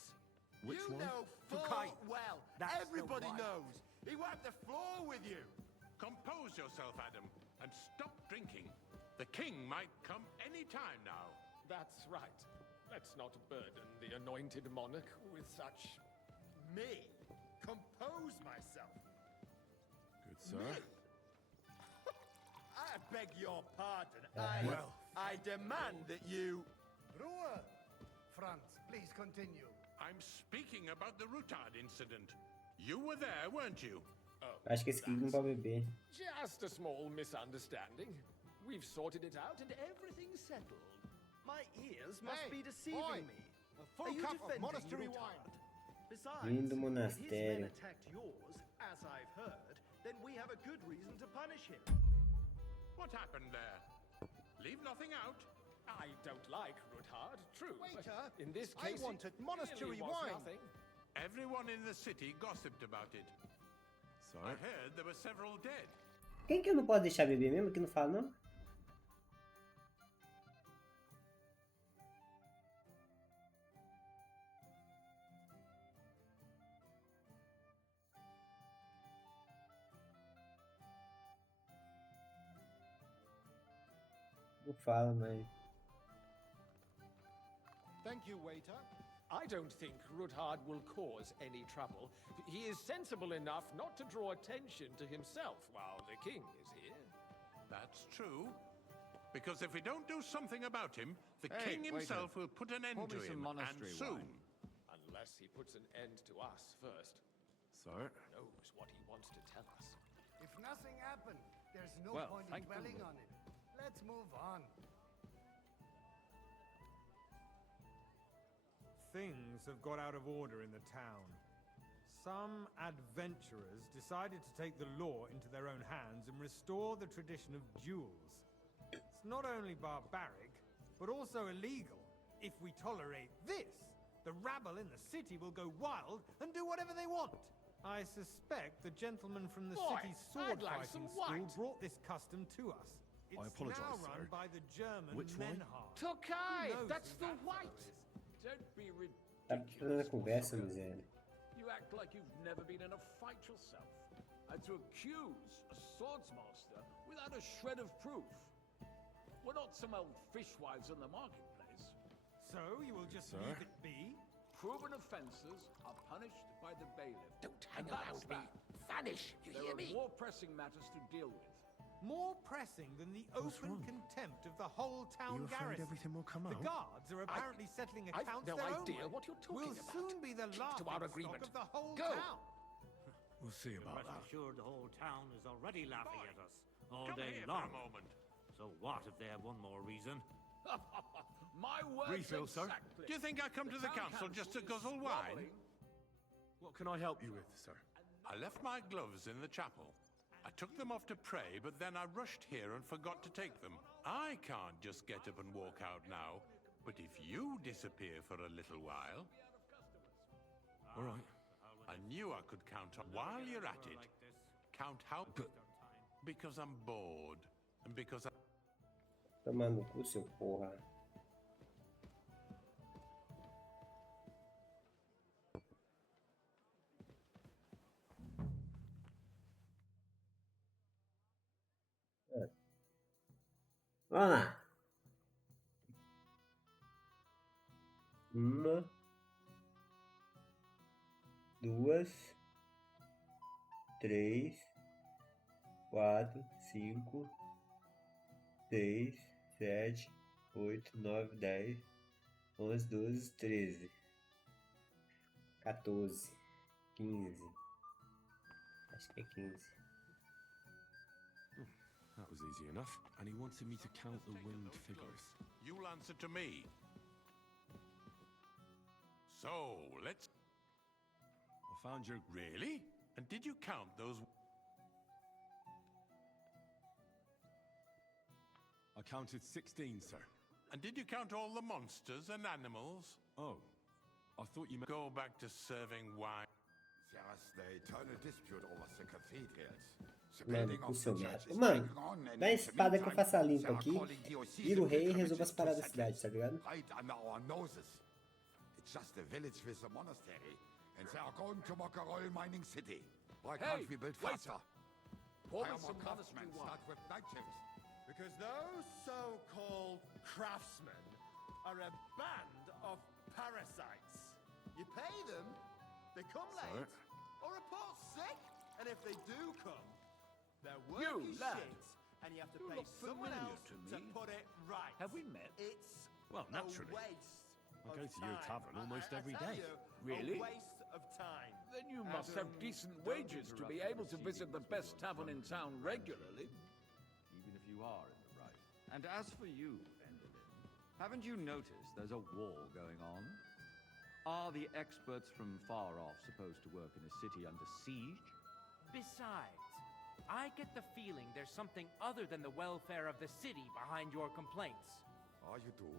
Which you one? know full Tokai. well. That's the Everybody one. knows. He wiped the floor with you. Compose yourself, Adam, and stop drinking. The king might come any time now. That's right. Let's not burden the anointed monarch with such... Me? Compose myself. Good, sir. I beg your pardon. Well. I demand that you... Ruhe! Franz, please continue. I'm speaking about the Rutard incident. You were there, weren't you? Acho que esse aqui não pode beber. Just a small misunderstanding. We've sorted it out and everything's settled. My ears must Hey, be deceiving boy. me. A full Are you cup of defending monastery Rutard? wine. Besides, Lindo if his monastério. men attacked yours, as I've heard, then we have a good reason to punish him. What happened there? Leave nothing out. I don't like Rutard, true. Waiter, but in this I case, wanted it monastery really was wine. nothing. Everyone in the city gossiped about it. I heard there were several dead. Quem que eu não posso deixar beber mesmo? Que não fala, não? Não fala, mas... Thank you, waiter. I don't think Rutard will cause any trouble. He is sensible enough not to draw attention to himself while the king is here. That's true. Because if we don't do something about him, the Hey, king waiter. himself will put an end Pour to me some him, and monastery soon. wine. Unless he puts an end to us first. Sir? Who knows what he wants to tell us. If nothing happened, there's no Well, point in thank the dwelling Lord. on it. Let's move on. Things have got out of order in the town. Some adventurers decided to take the law into their own hands and restore the tradition of duels. It's not only barbaric, but also illegal. If we tolerate this, the rabble in the city will go wild and do whatever they want. I suspect the gentleman from the Boy, city's sword I'd like fighting some school white. brought this custom to us. It's apologize, now run sir. by the German Which one? Menhard. Tokai! Who knows That's who the that white! fellow is? Don't be Tá fazendo a ridiculous. conversa, Mosoka. miséria. You act like you've never been in a fight yourself. And to accuse a swordsmaster without a shred of proof. We're not some old fishwives in the marketplace. So you will just leave it be? Proven offences are punished by the bailiff. Don't hang And around that's me. that. Vanish, you There hear are me? more pressing matters to deal with. More pressing than the open contempt of the whole town garrison. everything will come The guards are apparently settling accounts no their own idea way. what you're talking We'll about. soon be the Keep to our laughing agreement. stock of the whole Go. town. We'll see about Rest that. assured the whole town is already laughing at us all Come day here long. for a moment. So what if they have one more reason? My words Refill, sir. exactly. Do you think I come to the council just to guzzle wine? What can I help you with, sir? I left my gloves in the chapel. I took them off to pray, but then I rushed here and forgot to take them. I can't just get up and walk out now, but if you disappear for a little while... All right. I knew I could count on while you're at it. Count how... Because I'm bored. And because I... Toma no cu, seu porra. Vamos lá. Uma, duas, três, quatro, cinco, seis, sete, oito, nove, 10, 11, 12, 13, 14, 15. Acho que é 15. That was easy enough. And he wanted me to count the winged figures. You'll answer to me. So, let's... I found your... Really? And did you count those... I counted 16, sir. And did you count all the monsters and animals? Oh, I thought you meant... Go back to serving wine. There's the eternal dispute over the cathedrals. Mano, o seu método. Mano, dá a espada que eu faço a limpa aqui, vira o rei e resolvo as paradas da cidade, tá ligado? Right under our noses. It's just a village with a monastery, and they are going to make a royal mining city. Why can't we build faster? Pour me Hire some more craftsmen, monastery wine. start with night shifts. Because those so-called craftsmen are a band of parasites. You pay them, they come late, or report sick, and if they do come, their work You, is lad. shit, and you have to You pay look someone familiar else to to me. put it right. Have we met? It's Well, naturally. a waste I of go to your time. tavern almost I every tell day. you, Really? A waste of time. Then you must have decent wages to be able to visit the best tavern in town regularly. Even if you are in the right. And as for you, Enderlin, haven't you noticed there's a war going on? Are the experts from far off supposed to work in a city under siege? Besides, I get the feeling there's something other than the welfare of the city behind your complaints. Oh, you do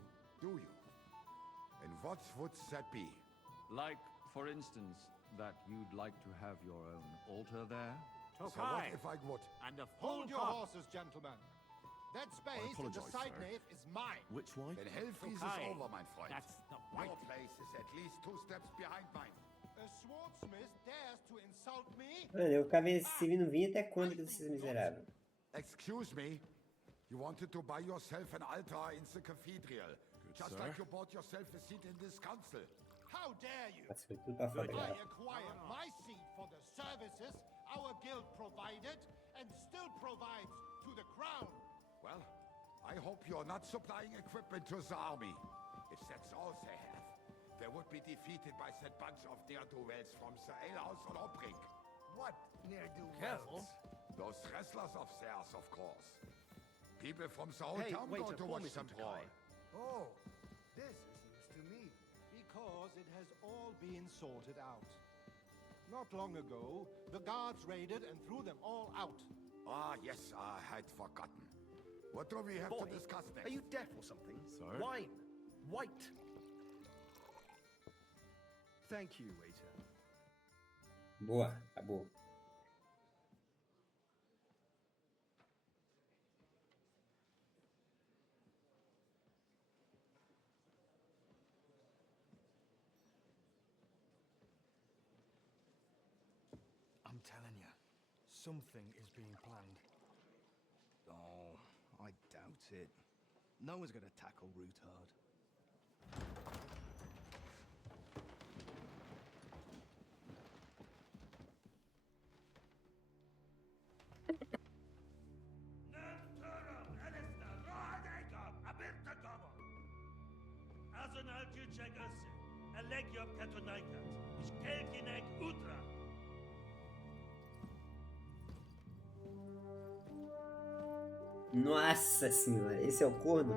you? And what would that be? Like, for instance, that you'd like to have your own altar there? So what if I would? And a Hold your horses, gentlemen. That space in the apologize, side sir. nave is mine. Which wine? Then hell freezes Okay. over, my friend. That's the Your white. place is at least 2 steps behind mine. A swordsmith dares to insult me? Mano, eu ficava esse vindo vir até quando que esses miseráveis? Excuse me. You wanted to buy yourself an altar in the cathedral. Just sir. like you bought yourself a seat in this council. How dare you? Nossa, foi tudo pra fora, I cara. acquired my seat for the services our guild provided and still provides to the crown. Well, I hope you're not supplying equipment to the army. If that's all they have, they would be defeated by that bunch of ne'er-do-wells from the alehouse on Obrink. What ne'er-do-wells? Careful. Those wrestlers of theirs, of course. People from the whole Hey, town waiter, go to pour watch me them some try. wine. Oh, this is news to me. Because it has all been sorted out. Not long ago, the guards raided and threw them all out. Ah, yes, I had forgotten. What do we have Boy, to discuss next? are you deaf or something? Sir? Wine. White. Thank you, waiter. Boa, acabou. I'm telling you, something is being planned. Oh, I doubt it. No one's gonna tackle Rootard. Nossa senhora, esse é o corno?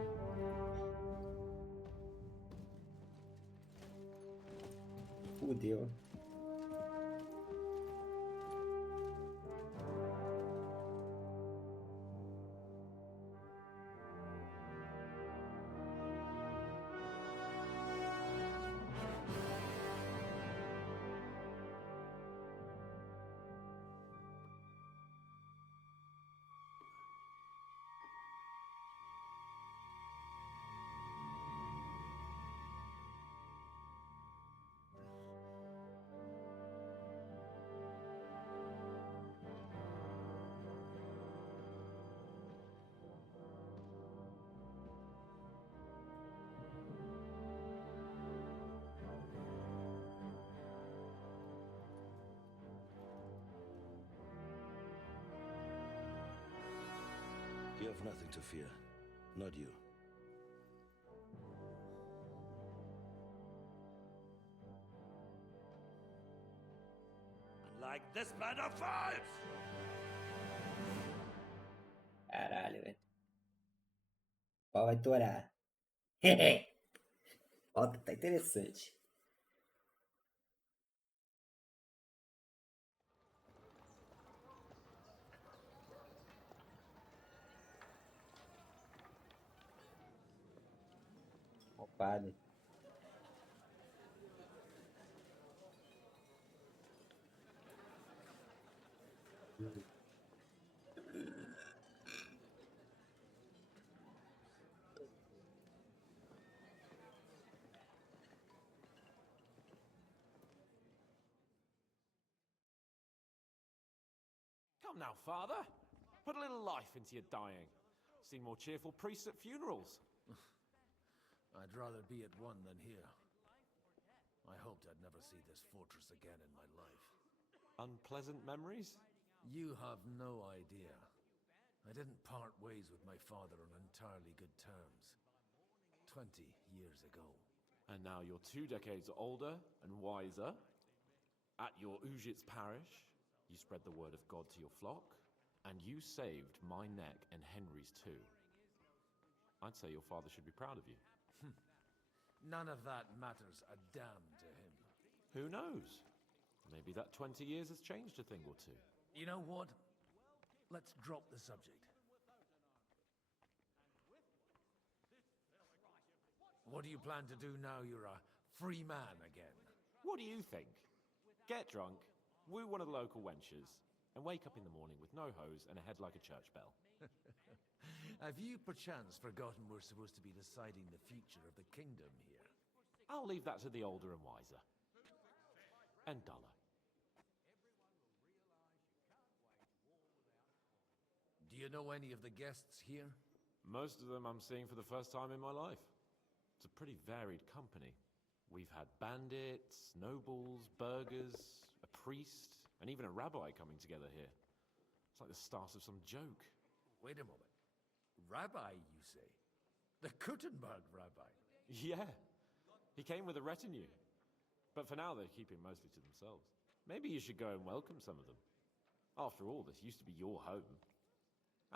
Fudeu. You have nothing to fear. Not you. Like this man of fights! Caralho, velho. Pau vai torar. Ó, tá interessante. Ocupado. Come now, Father. Put a little life into your dying. Seen more cheerful priests at funerals. I'd rather be at one than here. I hoped I'd never see this fortress again in my life. Unpleasant memories? You have no idea. I didn't part ways with my father on entirely good terms. 20 years ago. And now you're 2 decades older and wiser. At your Ujit's parish, you spread the word of God to your flock, and you saved my neck and Henry's too. I'd say your father should be proud of you. None of that matters a damn to him. Who knows? Maybe that 20 years has changed a thing or two. You know what? Let's drop the subject. What do you plan to do now you're a free man again? What do you think? Get drunk, woo one of the local wenches, and wake up in the morning with no hose and a head like a church bell. Have you perchance forgotten we're supposed to be deciding the future of the kingdom here? I'll leave that to the older and wiser. And duller. Do you know any of the guests here? Most of them I'm seeing for the first time in my life. It's a pretty varied company. We've had bandits, nobles, burghers, a priest, and even a rabbi coming together here. It's like the start of some joke. Wait a moment. Rabbi, you say? The Kuttenberg rabbi? Yeah. He came with a retinue. But for now, they're keeping mostly to themselves. Maybe you should go and welcome some of them. After all, this used to be your home.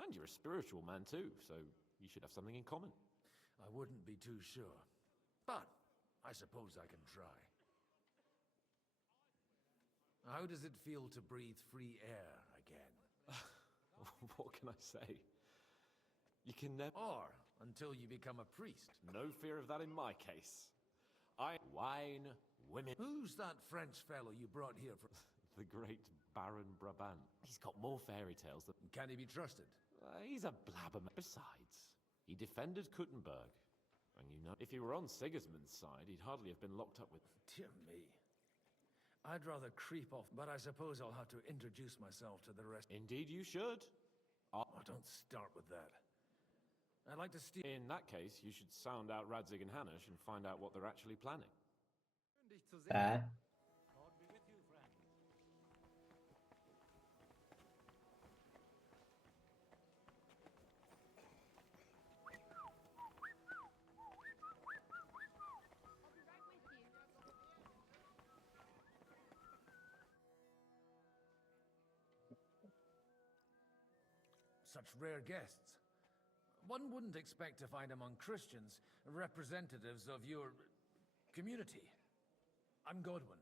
And you're a spiritual man too, so you should have something in common. I wouldn't be too sure. But I suppose I can try. How does it feel to breathe free air again? What can I say? You can never... Or until you become a priest. No fear of that in my case. Wine, women... Who's that French fellow you brought here from... The great Baron Brabant. He's got more fairy tales than... Can he be trusted? He's a blabberman. Besides, he defended Kuttenberg. And you know, if he were on Sigismund's side, he'd hardly have been locked up with... Dear me. I'd rather creep off, but I suppose I'll have to introduce myself to the rest. Indeed you should. Oh, don't start with that. I'd like to steal... In that case, you should sound out Radzig and Hanush and find out what they're actually planning. Tá. Such rare guests. One wouldn't expect to find among Christians representatives of your community. I'm Godwin.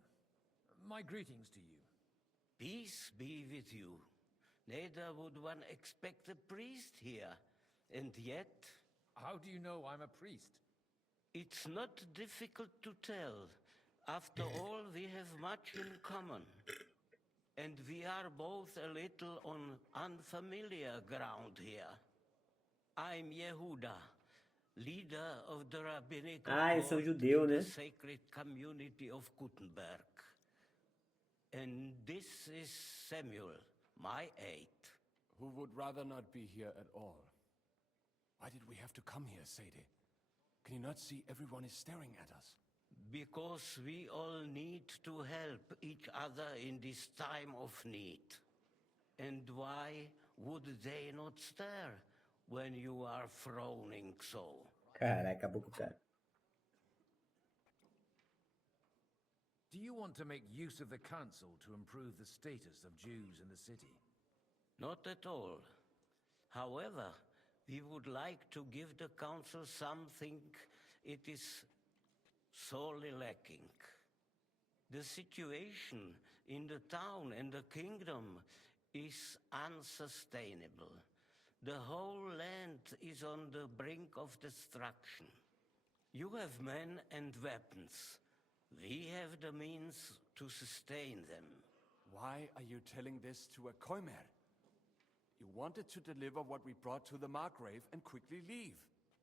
My greetings to you. Peace be with you. Neither would one expect a priest here. And yet... How do you know I'm a priest? It's not difficult to tell. After all, we have much in common. And we are both a little on unfamiliar ground here. I'm Yehuda, leader of the rabbinic eles são court judeu, in né? the sacred community of Gutenberg. And this is Samuel, my aide. Who would rather not be here at all. Why did we have to come here, Sadie? Can you not see everyone is staring at us? Because we all need to help each other in this time of need. And why would they not stare when you are frowning so? Caraca, acabou com o cara. Do you want to make use of the council to improve the status of Jews in the city? Not at all. However, we would like to give the council something it is sorely lacking. The situation in the town and the kingdom is unsustainable. The whole land is on the brink of destruction. You have men and weapons. We have the means to sustain them. Why are you telling this to a Koimer? You wanted to deliver what we brought to the Margrave and quickly leave.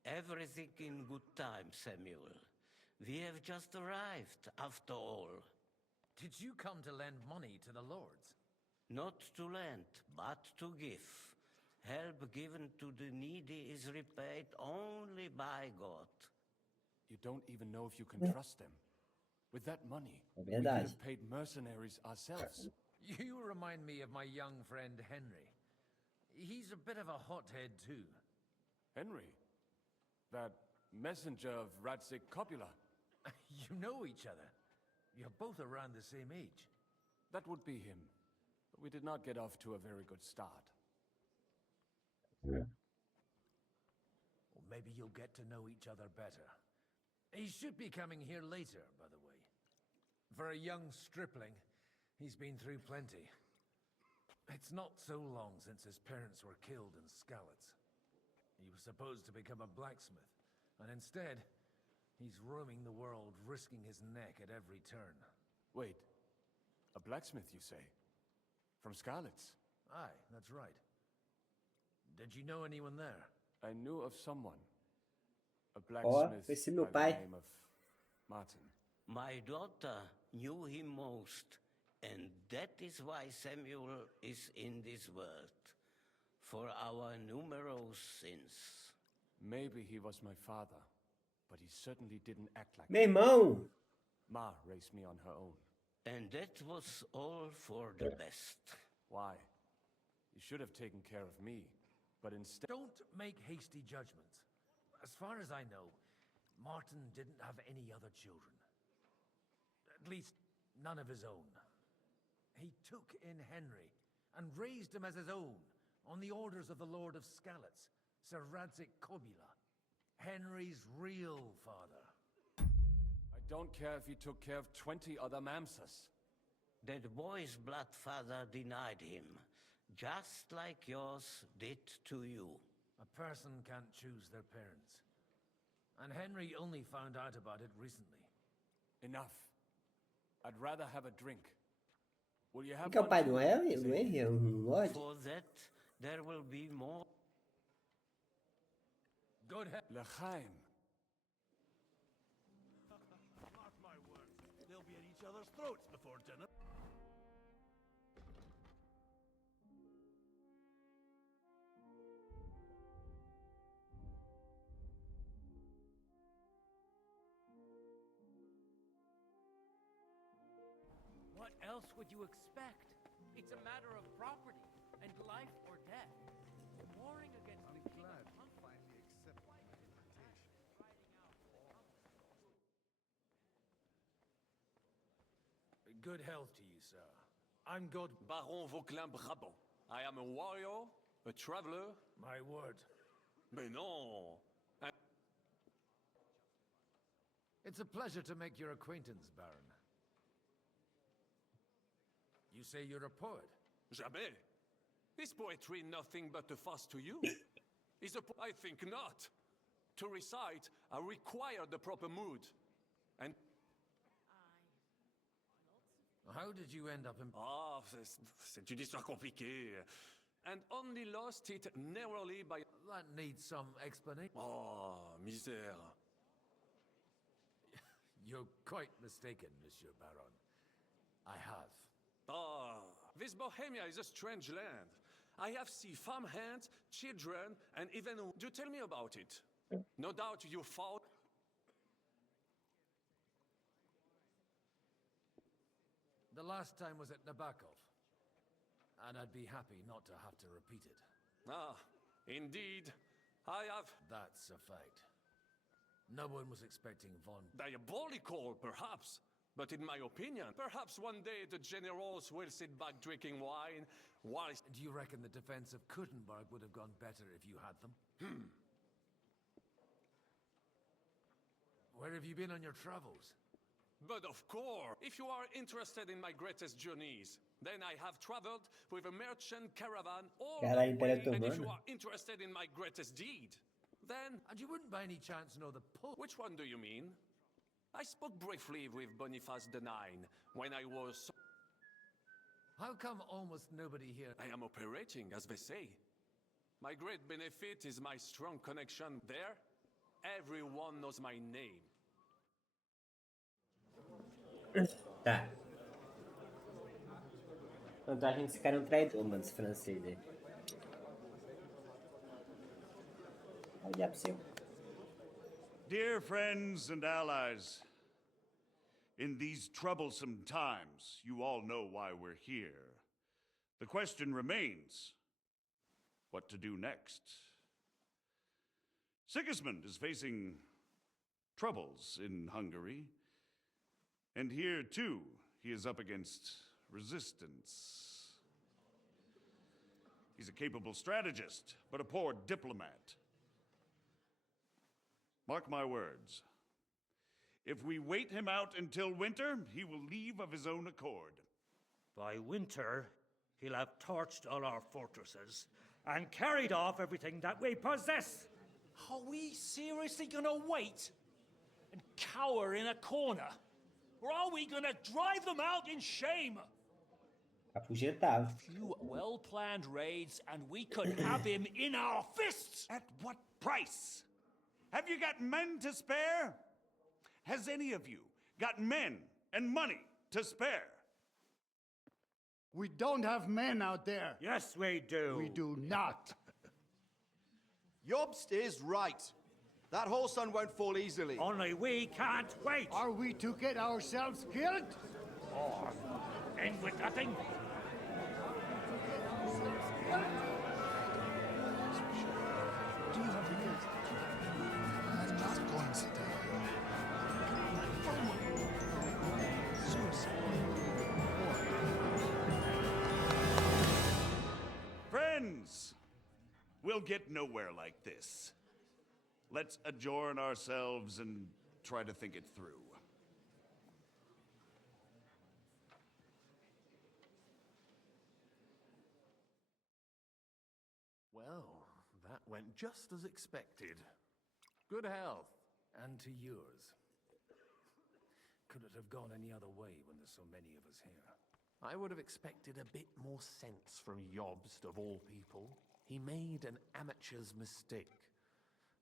Everything in good time, Samuel. We have just arrived, after all. Did you come to lend money to the lords? Not to lend, but to give. Help given to the needy is repaid only by God. You don't even know if you can trust them. With that money, we could verdade. have paid mercenaries ourselves. You remind me of my young friend Henry. He's a bit of a hothead too. Henry? That messenger of Radzig Copula? You know each other. You're both around the same age. That would be him. But we did not get off to a very good start. Or maybe you'll get to know each other better. He should be coming here later, by the way. For a young stripling, he's been through plenty. It's not so long since his parents were killed in Skalitz. He was supposed to become a blacksmith, and instead, he's roaming the world, risking his neck at every turn. Wait, a blacksmith, you say? From Skalitz? Aye, that's right. Did you know anyone there? I knew of someone. A Ó, blacksmith esse meu by pai. the name of Martin. My daughter knew him most, and that is why Samuel is in this world. For our numerous sins. Maybe he was my father, but he certainly didn't act like Meu irmão! Ma raised me on her own. And that was all for the best. Why? You should have taken care of me, but instead... Don't make hasty judgments. As far as I know, Martin didn't have any other children. At least, none of his own. He took in Henry and raised him as his own on the orders of the Lord of Skalitz, Sir Radzig Kobula, Henry's real father. I don't care if he took care of 20 other Mamsas. That boy's blood father denied him, just like yours did to you. A person can't choose their parents. And Henry only found out about it recently. Enough. I'd rather have a drink. Will you have Que é o one Pai too? Noel? Não é? É um lorde? For that, there will be more. Good L'chaim. Mark my words, they'll be at each other's throats before dinner. What else would you expect? It's a matter of property and life or death. Warring against the king of finally accepted my invitation. Good health to you, sir. I'm God Baron Vauquelin Brabant. I am a warrior, a traveler. My word. Mais non! It's a pleasure to make your acquaintance, Baron. You say you're a poet? Jamais. Is poetry nothing but a fuss to you? I think not. To recite, I require the proper mood. And how did you end up in... Ah, c'est une histoire compliquée. And only lost it narrowly by... That needs some explanation. Oh, misère. You're quite mistaken, Monsieur Baron. I have. Ah, this Bohemia is a strange land. I have seen farmhands, children, and even... Do tell me about it. No doubt you fought... The last time was at Nabokov. And I'd be happy not to have to repeat it. Ah, indeed. I have... That's a fact. No one was expecting von... Diabolical, perhaps. But in my opinion, perhaps one day the generals will sit back drinking wine while... Do you reckon the defense of Kuttenberg would have gone better if you had them? Where have you been on your travels? But of course, if you are interested in my greatest journeys, then I have traveled with a merchant caravan all the way, and if you are interested in my greatest deed, then... And you wouldn't by any chance know the Pope? Which one do you mean? I spoke briefly with Boniface IX when I was... How come almost nobody here... I am operating, as they say. My great benefit is my strong connection there. Everyone knows my name. Tá. Vantagem que esse cara é um traidor, mano, esse francês aí. Olha o diabo seu. Dear friends and allies, in these troublesome times, you all know why we're here. The question remains, what to do next? Sigismund is facing troubles in Hungary, and here too, he is up against resistance. He's a capable strategist, but a poor diplomat. Mark my words. If we wait him out until winter, he will leave of his own accord. By winter, he'll have torched all our fortresses and carried off everything that we possess. Are we seriously gonna wait and cower in a corner? Or are we gonna drive them out in shame? Afugentável. A few well-planned raids and we could have him in our fists! At what price? Have you got men to spare? Has any of you got men and money to spare? We don't have men out there. Yes, we do. We do not. Jobst is right. That whole son won't fall easily. Only we can't wait. Are we to get ourselves killed? Or end with nothing? Friends, we'll get nowhere like this. Let's adjourn ourselves and try to think it through. Well, that went just as expected. Good health. And to yours. Could it have gone any other way when there's so many of us here? I would have expected a bit more sense from Jobst, of all people. He made an amateur's mistake.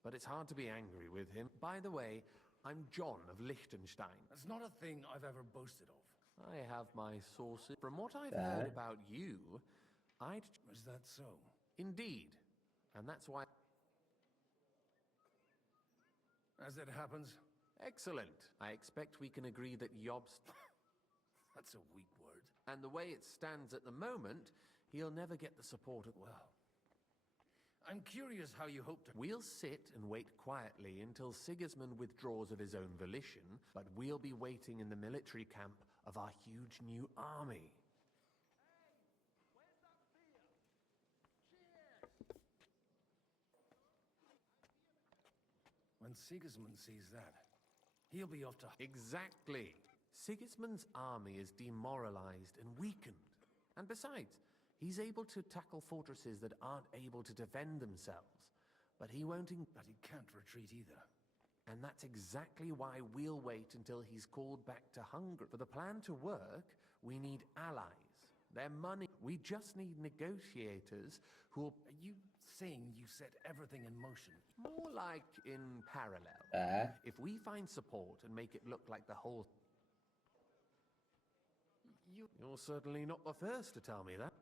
But it's hard to be angry with him. By the way, I'm John of Liechtenstein. That's not a thing I've ever boasted of. I have my sources. From what I've Tá. heard about you, I'd... Is that so? Indeed. And that's why... As it happens, Excellent. I expect we can agree that Yob's... that's a weak word. And the way it stands at the moment, he'll never get the support of... Well, I'm curious how you hope to... We'll sit and wait quietly until Sigismund withdraws of his own volition, but we'll be waiting in the military camp of our huge new army. When Sigismund sees that, he'll be off to... Exactly. Sigismund's army is demoralized and weakened. And besides, he's able to tackle fortresses that aren't able to defend themselves. But he won't... But he can't retreat either. And that's exactly why we'll wait until he's called back to Hungary. For the plan to work, we need allies. Their money. We just need negotiators who'll... Are you saying you set everything in motion? More like in parallel. Tá. If we find support and make it look like the whole... You're certainly not the first to tell me that.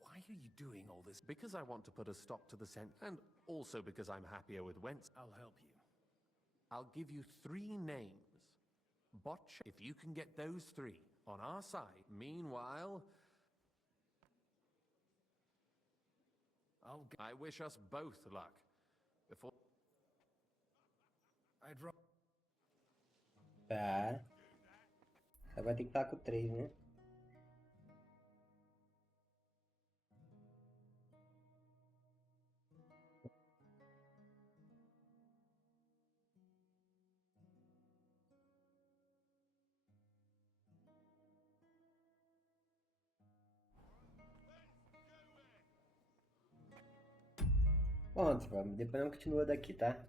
Why are you doing all this? Because I want to put a stop to the and also because I'm happier with Wentz. I'll help you. I'll give you 3 names. Botch, if you can get those 3 on our side. Meanwhile... I wish us both luck. Before... I'd rather... Tá. Só vai ter que falar com o 3, né? Bom, depois não continua daqui, tá?